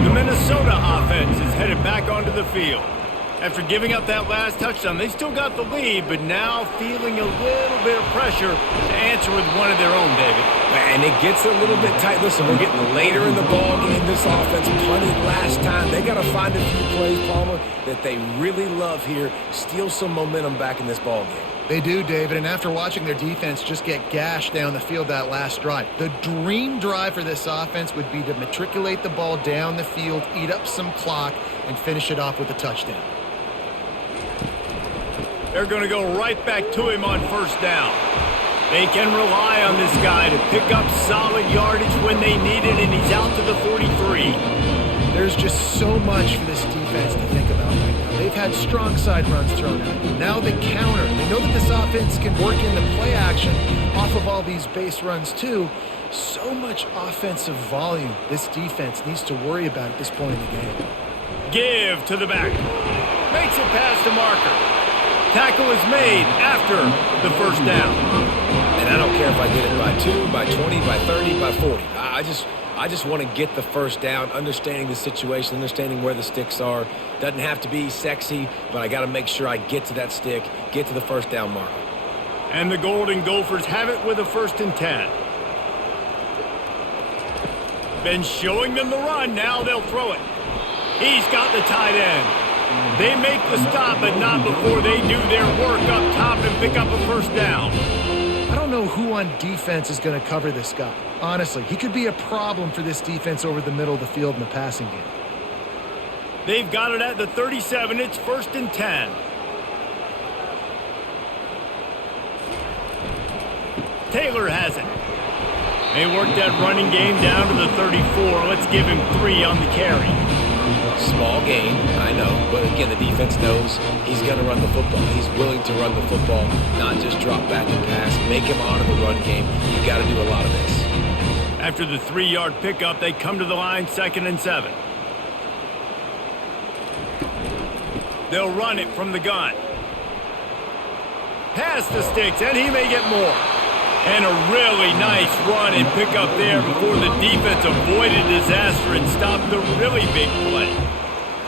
The Minnesota offense is headed back onto the field. After giving up that last touchdown, they still got the lead, but now feeling a little bit of pressure to answer with one of their own, David. And it gets a little bit tight. Listen, we're getting later in the ball game. This offense punted last time. They got to find a few plays, Palmer, that they really love here. Steal some momentum back in this ball game. They do, David, and after watching their defense just get gashed down the field that last drive, the dream drive for this offense would be to matriculate the ball down the field, eat up some clock, and finish it off with a touchdown. They're going to go right back to him on first down. They can rely on this guy to pick up solid yardage when they need it, and he's out to the 43. There's just so much for this defense to think about right now. They've had strong side runs thrown at them. Now the counter. They know that this offense can work in the play action off of all these base runs too. So much offensive volume this defense needs to worry about at this point in the game. Give to the back. Makes it past the marker. Tackle is made after the first down. And I don't care if I get it by 2, by 20, by 30, by 40. I just want to get the first down, understanding the situation, understanding where the sticks are. Doesn't have to be sexy, but I got to make sure I get to that stick, get to the first down marker. And the Golden Gophers have it with a 1st and 10. Been showing them the run, now they'll throw it. He's got the tight end. They make the stop, but not before they do their work up top and pick up a first down. I don't know who on defense is going to cover this guy. Honestly, he could be a problem for this defense over the middle of the field in the passing game. They've got it at the 37. It's 1st and 10. Taylor has it. They work that running game down to the 34. Let's give him 3 on the carry. Small gain, I know, but again, the defense knows he's going to run the football. He's willing to run the football, not just drop back and pass, make him honor the run game. You got to do a lot of this. After the 3-yard pickup, they come to the line, 2nd and 7. They'll run it from the gun. Pass the sticks, and he may get more. And a really nice run and pickup there before the defense avoided disaster and stopped the really big play.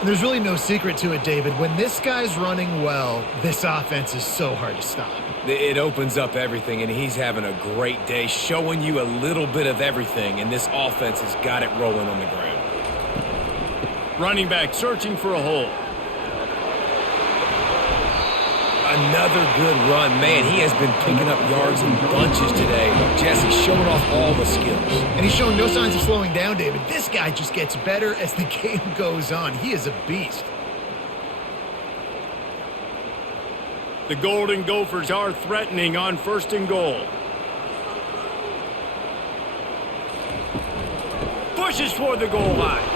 There's really no secret to it, David. When this guy's running well, this offense is so hard to stop. It opens up everything, and he's having a great day, showing you a little bit of everything, and this offense has got it rolling on the ground. Running back searching for a hole. Another good run. Man, he has been picking up yards in bunches today. Jesse showing off all the skills. And he's showing no signs of slowing down, David. This guy just gets better as the game goes on. He is a beast. The Golden Gophers are threatening on 1st and goal. Pushes for the goal line.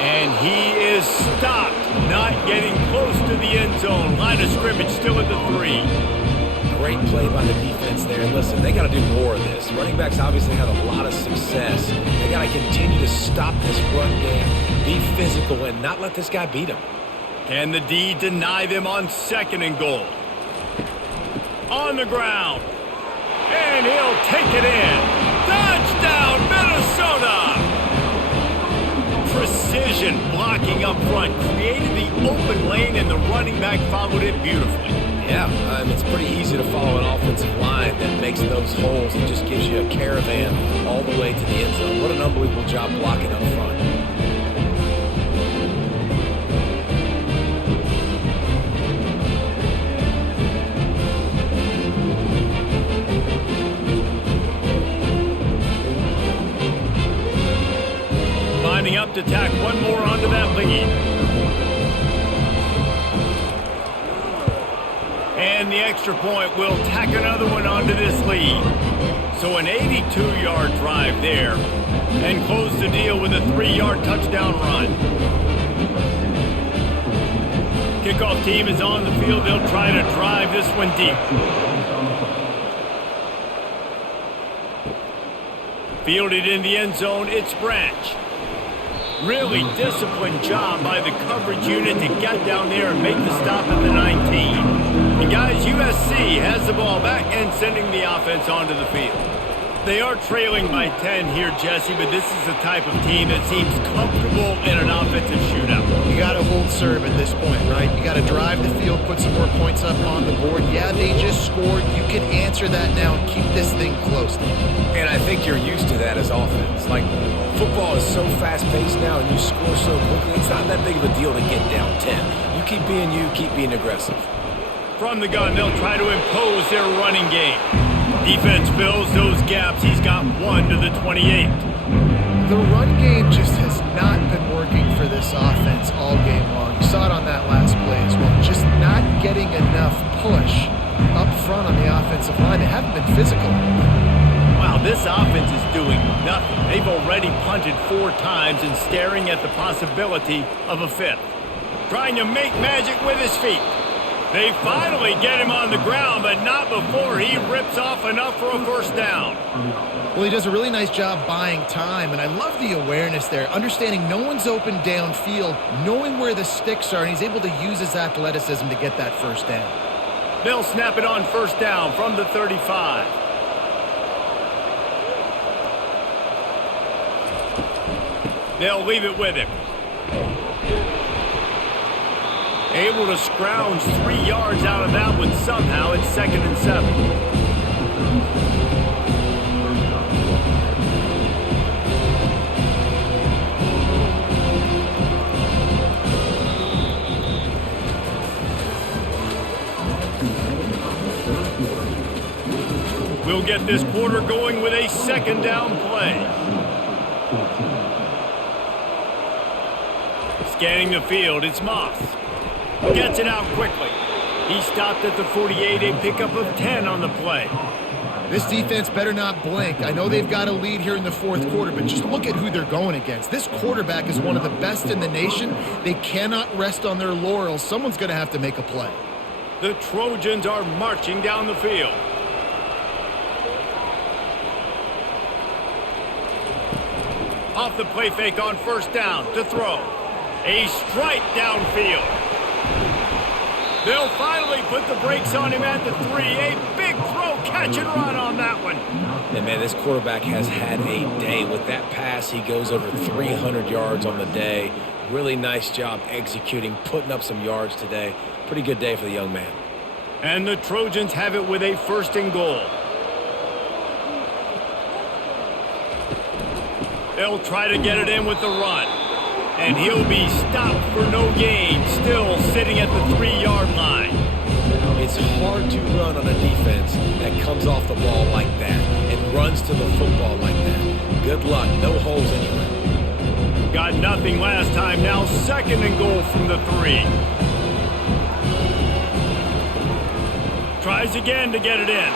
And he is stopped, not getting close to the end zone. Line of scrimmage still at the 3. Great play by the defense there. Listen, they got to do more of this. Running backs obviously had a lot of success. They got to continue to stop this run game, be physical, and not let this guy beat them. Can the D deny them on 2nd and goal? On the ground. And he'll take it in. Touchdown, Minnesota! Precision blocking up front created the open lane, and the running back followed it beautifully. Yeah, it's pretty easy to follow an offensive line that makes those holes and just gives you a caravan all the way to the end zone. What an unbelievable job blocking up front. Lining up to tack one more onto that lead. And the extra point will tack another one onto this lead. So an 82-yard drive there. And close the deal with a 3-yard touchdown run. Kickoff team is on the field. They'll try to drive this one deep. Fielded in the end zone, it's Branch. Really disciplined job by the coverage unit to get down there and make the stop at the 19. And guys, USC has the ball back and sending the offense onto the field. They are trailing by 10 here, Jesse, but this is the type of team that seems comfortable in an offensive shootout. You got to hold serve at this point, right? You got to drive the field, put some more points up on the board. Yeah, they just scored. You can answer that now and keep this thing close. And I think you're used to that as offense. Like, football is so fast-paced now and you score so quickly, it's not that big of a deal to get down 10. You keep being you, keep being aggressive. From the gun, they'll try to impose their running game. Defense fills those gaps. He's got 1 to the 28. The run game just has not been working for this offense all game long. You saw it on that last play as well. Just not getting enough push up front on the offensive line. They haven't been physical. Wow, this offense is doing nothing. They've already punted 4 times and staring at the possibility of a 5th. trying to make magic with his feet. They finally get him on the ground, but not before he rips off enough for a first down. Well, he does a really nice job buying time, and I love the awareness there, understanding no one's open downfield, knowing where the sticks are, and he's able to use his athleticism to get that first down. They'll snap it on first down from the 35. They'll leave it with him. Able to scrounge 3 yards out of that one somehow. It's 2nd and 7. We'll get this quarter going with a 2nd down play. Scanning the field, it's Moss. Gets it out quickly. He stopped at the 48, a pickup of 10 on the play. This defense better not blink. I know they've got a lead here in the 4th quarter, but just look at who they're going against. This quarterback is one of the best in the nation. They cannot rest on their laurels. Someone's going to have to make a play. The Trojans are marching down the field. Off the play fake on first down to throw. A strike downfield. They'll finally put the brakes on him at the 3. A big throw, catch and run on that one. And, man, this quarterback has had a day. With that pass, he goes over 300 yards on the day. Really nice job executing, putting up some yards today. Pretty good day for the young man. And the Trojans have it with a 1st and goal. They'll try to get it in with the run. And he'll be stopped for no gain, still sitting at the 3-yard line. It's hard to run on a defense that comes off the ball like that and runs to the football like that. Good luck. No holes anywhere. Got nothing last time. Now 2nd and goal from the 3. Tries again to get it in.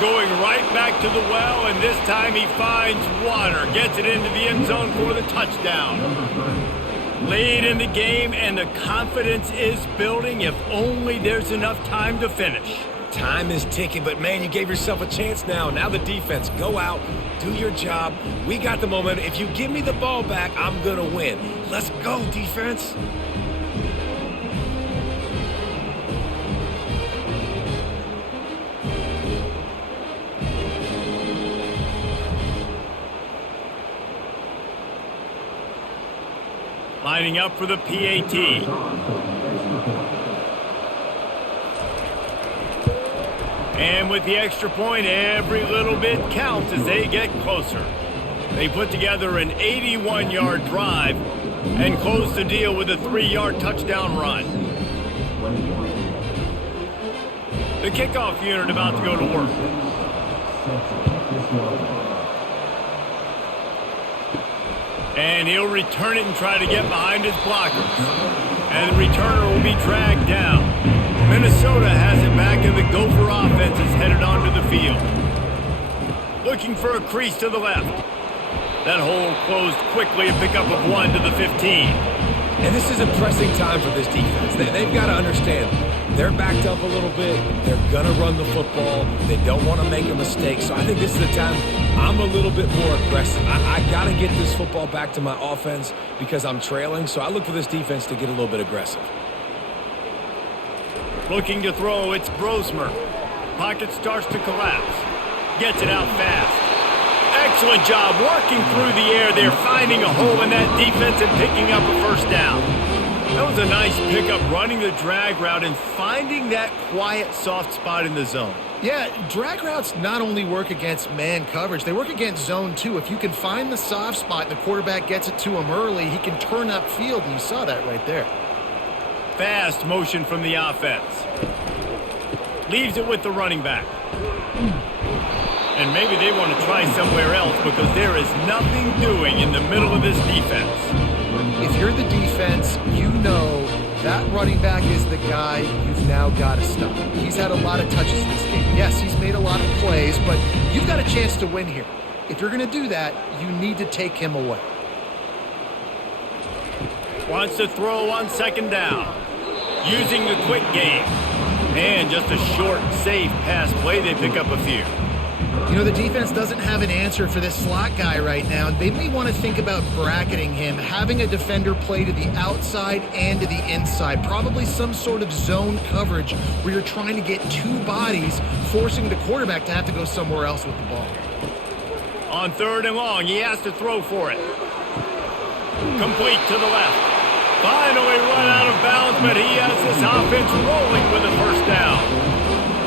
Going right back to the well, and this time he finds water. Gets it into the end zone for the touchdown. Late in the game, and the confidence is building if only there's enough time to finish. Time is ticking, but, man, you gave yourself a chance now. Now the defense, go out, do your job. We got the momentum. If you give me the ball back, I'm going to win. Let's go, defense. Lining up for the PAT. And with the extra point, every little bit counts as they get closer. They put together an 81-yard drive and close the deal with a 3-yard touchdown run. The kickoff unit about to go to work. And he'll return it and try to get behind his blockers. And the returner will be dragged down. Minnesota has it back, and the Gopher offense is headed onto the field. Looking for a crease to the left. That hole closed quickly, a pickup of 1 to the 15. And this is a pressing time for this defense. They've got to understand, they're backed up a little bit. They're going to run the football. They don't want to make a mistake. So I think this is the time I'm a little bit more aggressive. I got to get this football back to my offense because I'm trailing. So I look for this defense to get a little bit aggressive. Looking to throw, it's Brosmer. Pocket starts to collapse. Gets it out fast. Excellent job working through the air there, finding a hole in that defense and picking up a first down. That was a nice pickup, running the drag route and finding that quiet, soft spot in the zone. Yeah, drag routes not only work against man coverage, they work against zone too. If you can find the soft spot and the quarterback gets it to him early, he can turn upfield, and you saw that right there. Fast motion from the offense. Leaves it with the running back. And maybe they want to try somewhere else because there is nothing doing in the middle of this defense. If you're the defense, you know that running back is the guy you've now got to stop. He's had a lot of touches in this game. Yes, he's made a lot of plays, but you've got a chance to win here. If you're going to do that, you need to take him away. Wants to throw on second down. Using the quick game. And just a short, safe pass play. They pick up a few. You know, the defense doesn't have an answer for this slot guy right now. They may want to think about bracketing him, having a defender play to the outside and to the inside. Probably some sort of zone coverage where you're trying to get two bodies, forcing the quarterback to have to go somewhere else with the ball. On third and long, he has to throw for it. Complete to the left. Finally run out of bounds, but he has this offense rolling with a first down.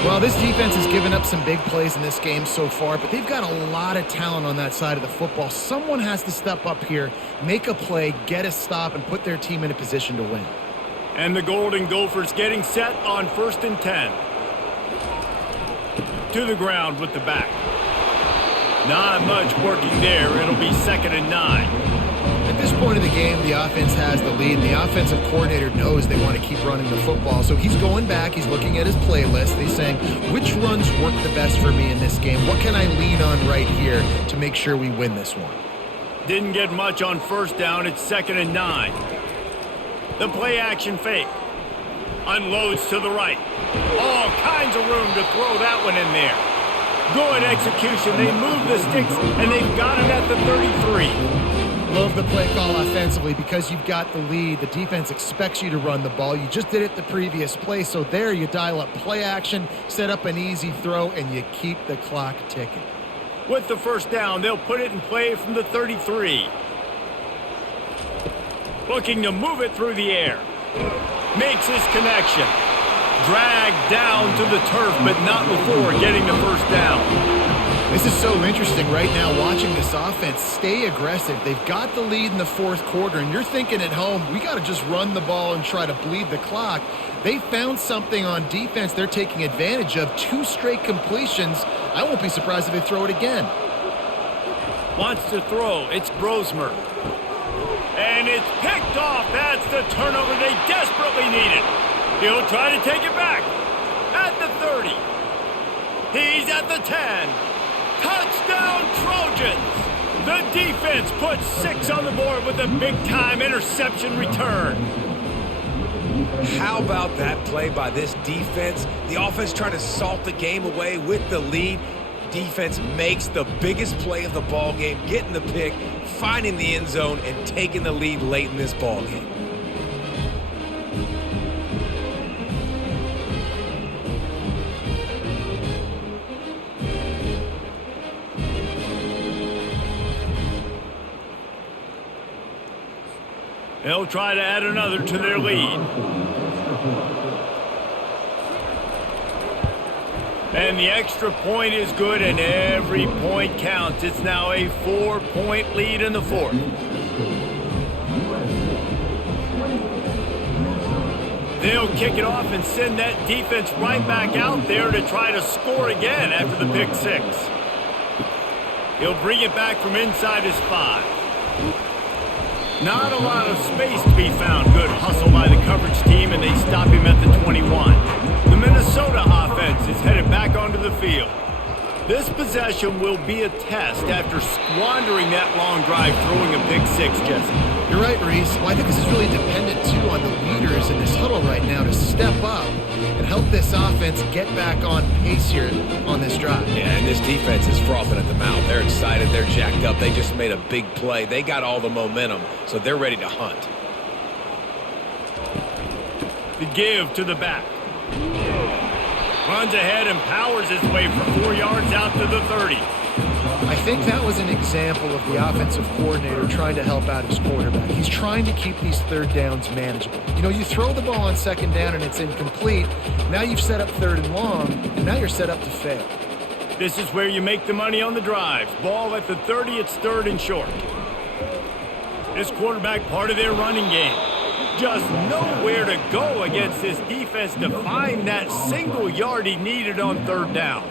Well, this defense has given up some big plays in this game so far, but they've got a lot of talent on that side of the football. Someone has to step up here, make a play, get a stop, and put their team in a position to win. And the Golden Gophers getting set on 1st and 10. To the ground with the back. Not much working there. It'll be 2nd and 9. At this point of the game, the offense has the lead, and the offensive coordinator knows they want to keep running the football. So he's going back, he's looking at his playlist, he's saying, which runs work the best for me in this game? What can I lean on right here to make sure we win this one? Didn't get much on first down. It's 2nd and 9. The play action fake. Unloads to the right. All kinds of room to throw that one in there. Good execution. They move the sticks, and they've got it at the 33. Love the play call offensively because you've got the lead. The defense expects you to run the ball. You just did it the previous play, so there you dial up play action, set up an easy throw, and you keep the clock ticking. With the first down, they'll put it in play from the 33. Looking to move it through the air. Makes his connection. Dragged down to the turf, but not before getting the first down. This is so interesting right now watching this offense stay aggressive. They've got the lead in the fourth quarter, and you're thinking at home, we got to just run the ball and try to bleed the clock. They found something on defense they're taking advantage of. 2 straight completions. I won't be surprised if they throw it again. Wants to throw. It's Brosmer. And it's picked off. That's the turnover they desperately needed. He'll try to take it back. At the 30. He's at the 10. Touchdown, Trojans! The defense puts 6 on the board with a big-time interception return. How about that play by this defense? The offense trying to salt the game away with the lead. Defense makes the biggest play of the ball game, getting the pick, finding the end zone, and taking the lead late in this ball game. They'll try to add another to their lead. And the extra point is good, and every point counts. It's now a 4-point lead in the fourth. They'll kick it off and send that defense right back out there to try to score again after the pick 6. He'll bring it back from inside his 5. Not a lot of space to be found. Good hustle by the coverage team, and they stop him at the 21. The Minnesota offense is headed back onto the field. This possession will be a test after squandering that long drive throwing a pick 6, Jesse. You're right, Reese. Well, I think this is really dependent, too, on the leaders in this huddle right now to step up and help this offense get back on pace here on this drive. Yeah, and this defense is frothing at the mouth. They're excited. They're jacked up. They just made a big play. They got all the momentum, so they're ready to hunt. The give to the back. Runs ahead and powers his way for 4 yards out to the 30. I think that was an example of the offensive coordinator trying to help out his quarterback. He's trying to keep these third downs manageable. You know, you throw the ball on second down and it's incomplete. Now you've set up 3rd and long, and now you're set up to fail. This is where you make the money on the drives. Ball at the 30, it's 3rd and short. This quarterback part of their running game. Just nowhere to go against this defense to find that single yard he needed on 3rd down.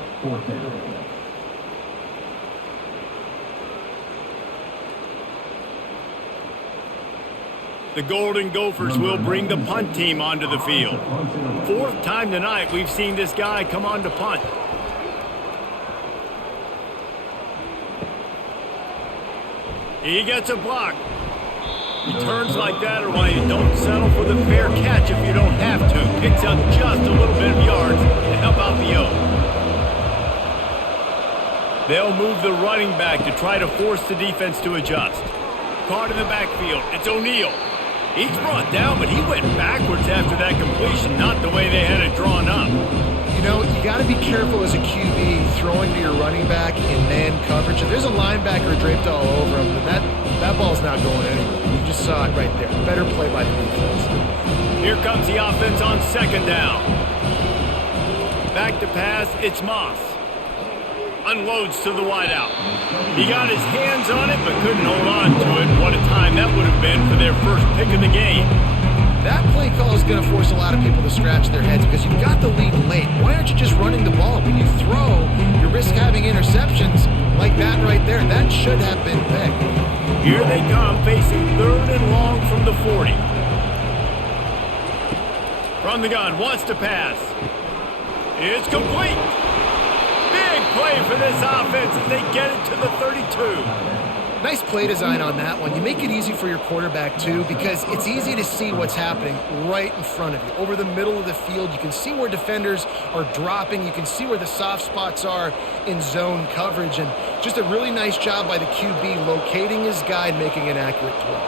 The Golden Gophers will bring the punt team onto the field. 4th time tonight we've seen this guy come on to punt. He gets a block. Returns like that are why you don't settle for the fair catch if you don't have to. Picks up just a little bit of yards to help out the O. They'll move the running back to try to force the defense to adjust. Caught in the backfield. It's O'Neal. He's brought down, but he went backwards after that completion, not the way they had it drawn up. You know, you got to be careful as a QB throwing to your running back in man coverage. If there's a linebacker draped all over him, then that ball's not going anywhere. You just saw it right there. Better play by the defense. Here comes the offense on second down. Back to pass, it's Moss. Unloads to the wideout. He got his hands on it, but couldn't hold on to it. What a time that would have been for their first pick of the game. That play call is going to force a lot of people to scratch their heads because you've got the lead late. Why aren't you just running the ball? When you throw, you risk having interceptions like that right there. That should have been picked. Here they come, facing 3rd and long from the 40. From the gun, wants to pass. It's complete. Big play for this offense as they get it to the 32. Nice play design on that one. You make it easy for your quarterback, too, because it's easy to see what's happening right in front of you. Over the middle of the field, you can see where defenders are dropping. You can see where the soft spots are in zone coverage. And just a really nice job by the QB locating his guy and making an accurate throw.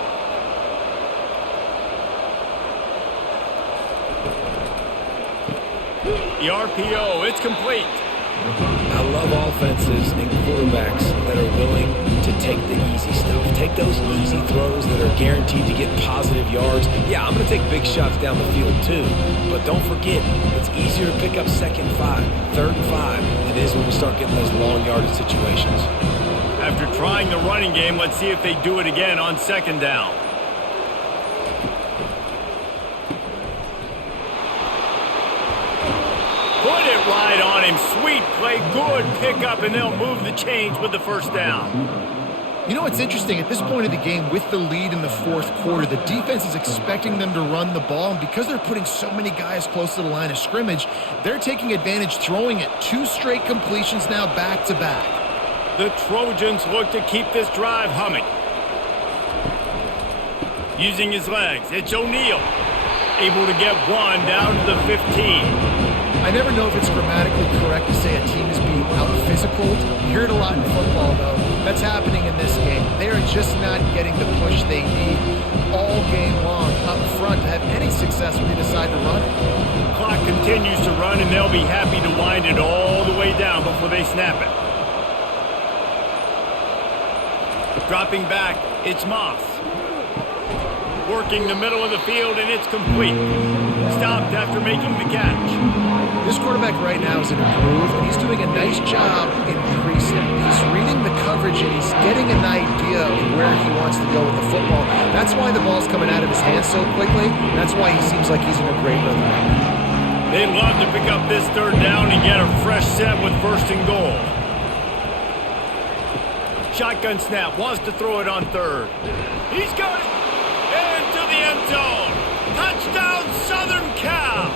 The RPO, it's complete. I love offenses and quarterbacks that are willing to take the easy stuff. Take those easy throws that are guaranteed to get positive yards. Yeah, I'm going to take big shots down the field too. But don't forget, it's easier to pick up 2nd and 5, 3rd and 5 than it is when we start getting those long yardage situations. After trying the running game, let's see if they do it again on 2nd down. Put it right on him. Sweet play. Good pickup, and they'll move the chains with the 1st down. You know what's interesting? At this point of the game, with the lead in the 4th quarter, the defense is expecting them to run the ball, and because they're putting so many guys close to the line of scrimmage, they're taking advantage throwing it. 2 straight completions now back-to-back. The Trojans look to keep this drive humming. Using his legs, it's O'Neal. Able to get one down to the 15. I never know if it's grammatically correct to say a team is being out-physicaled. You hear it a lot in football, though. That's happening in this game. They are just not getting the push they need all game long up front to have any success when they decide to run it. Clock continues to run, and they'll be happy to wind it all the way down before they snap it. Dropping back, it's Moss. Working the middle of the field, and it's complete. Stopped after making the catch. This quarterback right now is in a groove, and he's doing a nice job in pre-snap. He's reading the coverage, and he's getting an idea of where he wants to go with the football. That's why the ball's coming out of his hands so quickly. That's why he seems like he's in a great rhythm. They'd love to pick up this 3rd down and get a fresh set with 1st and goal. Shotgun snap, wants to throw it on 3rd. He's got it! Into the end zone! Touchdown, Southern Cal!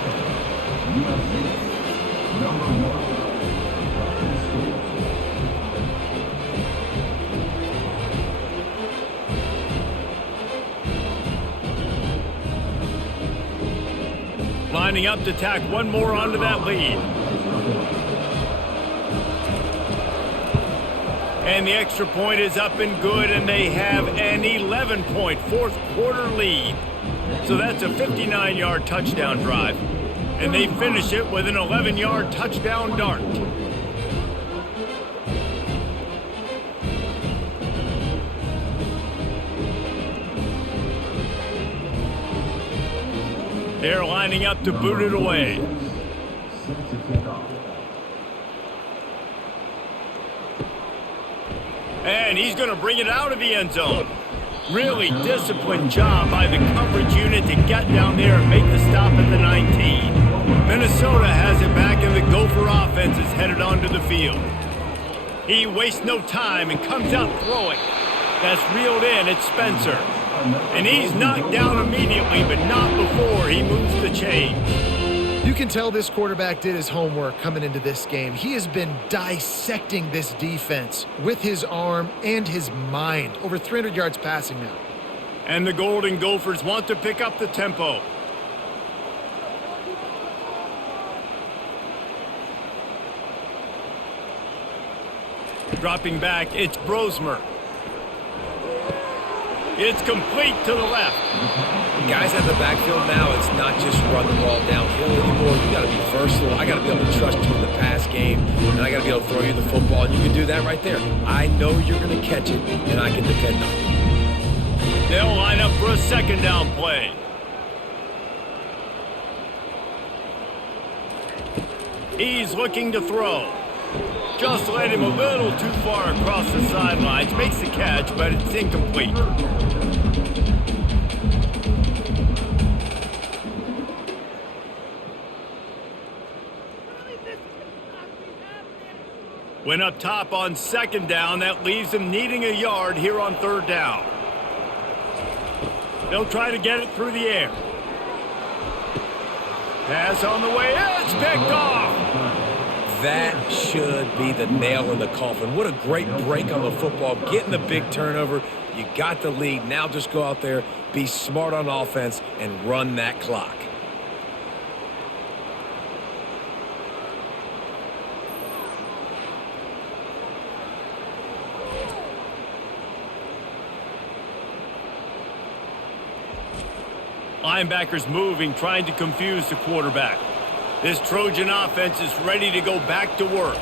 Lining up to tack one more onto that lead. And the extra point is up and good, and they have an 11-point 4th quarter lead. So that's a 59-yard touchdown drive. And they finish it with an 11-yard touchdown dart. They're lining up to boot it away. And he's going to bring it out of the end zone. Really disciplined job by the coverage unit to get down there and make the stop at the 19. Minnesota has it back, and the Gopher offense is headed onto the field. He wastes no time and comes out throwing. That's reeled in. It's Spencer. And he's knocked down immediately, but not before he moves the chains. You can tell this quarterback did his homework coming into this game. He has been dissecting this defense with his arm and his mind. Over 300 yards passing now. And the Golden Gophers want to pick up the tempo. Dropping back, it's Brosmer. It's complete to the left. Guys at the backfield now, it's not just run the ball downhill anymore. You got to be versatile. I got to be able to trust you in the pass game, and I got to be able to throw you the football, and you can do that right there. I know you're going to catch it, and I can depend on it. They'll line up for a second down play. He's looking to throw. Just led him a little too far across the sidelines. Makes the catch, but it's incomplete. Went up top on second down. That leaves him needing a yard here on third down. They'll try to get it through the air. Pass on the way. It's picked off. That should be the nail in the coffin. What a great break on the football. Getting the big turnover. You got the lead. Now just go out there, be smart on offense, and run that clock. Linebackers moving, trying to confuse the quarterback. This Trojan offense is ready to go back to work.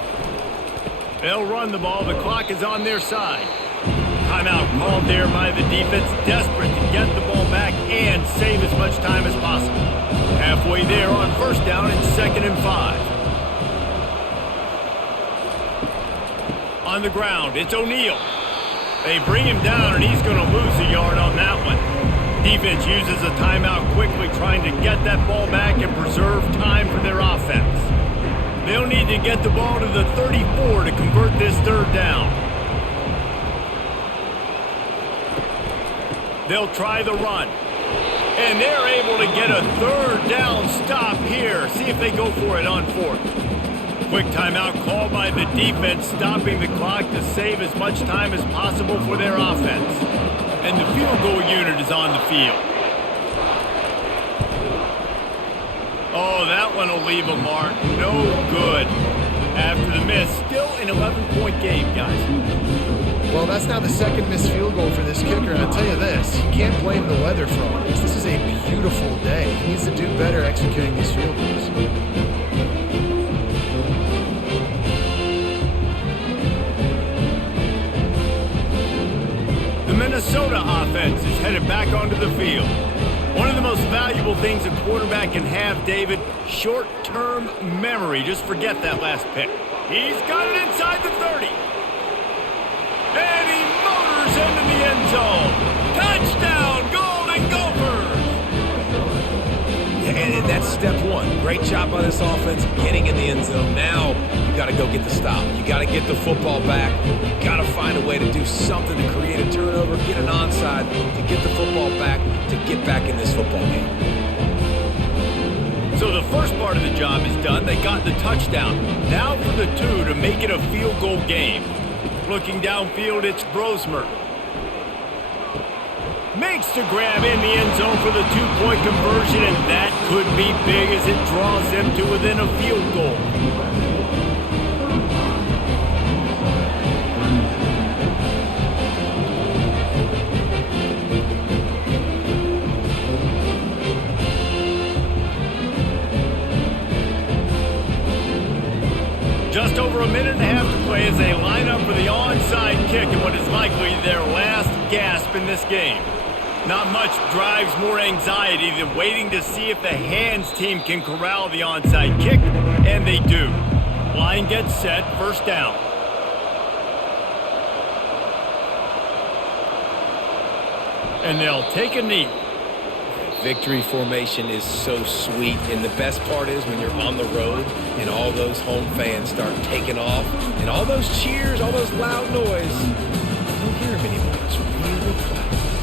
They'll run the ball. The clock is on their side. Timeout called there by the defense, desperate to get the ball back and save as much time as possible. Halfway there on first down and 2nd and 5. On the ground, it's O'Neal. They bring him down, and he's going to lose a yard on that one. Defense uses a timeout quickly, trying to get that ball back and preserve time for their offense. They'll need to get the ball to the 34 to convert this third down. They'll try the run. And they're able to get a third down stop here. See if they go for it on 4th. Quick timeout called by the defense, stopping the clock to save as much time as possible for their offense. And the field goal unit is on the field. Oh, that one will leave a mark. No good. After the miss, still an 11-point game, guys. Well, that's now the second missed field goal for this kicker, and I'll tell you this, you can't blame the weather for all this. This is a beautiful day. He needs to do better executing these field goals. Minnesota offense is headed back onto the field. One of the most valuable things a quarterback can have, David, short-term memory. Just forget that last pick. He's got it inside the 30. And he motors into the end zone. Touchdown, Golden Gophers! And that's step one. Great job by this offense getting in the end zone. Now you got to go get the stop. You got to get the football back. You got to find a way to do something to create a turnover, get an onside, to get the football back, to get back in this football game. So the first part of the job is done. They got the touchdown. Now for the 2 to make it a field goal game. Looking downfield, it's Brosmer. Makes the grab in the end zone for the 2-point conversion, and that could be big as it draws them to within a field goal. Just over a minute and a half to play as they line up for the onside kick in what is likely their last gasp in this game. Not much drives more anxiety than waiting to see if the hands team can corral the onside kick, and they do. Line gets set, first down. And they'll take a knee. Victory formation is so sweet, and the best part is when you're on the road and all those home fans start taking off, and all those cheers, all those loud noise, you don't hear them anymore. It's really quiet.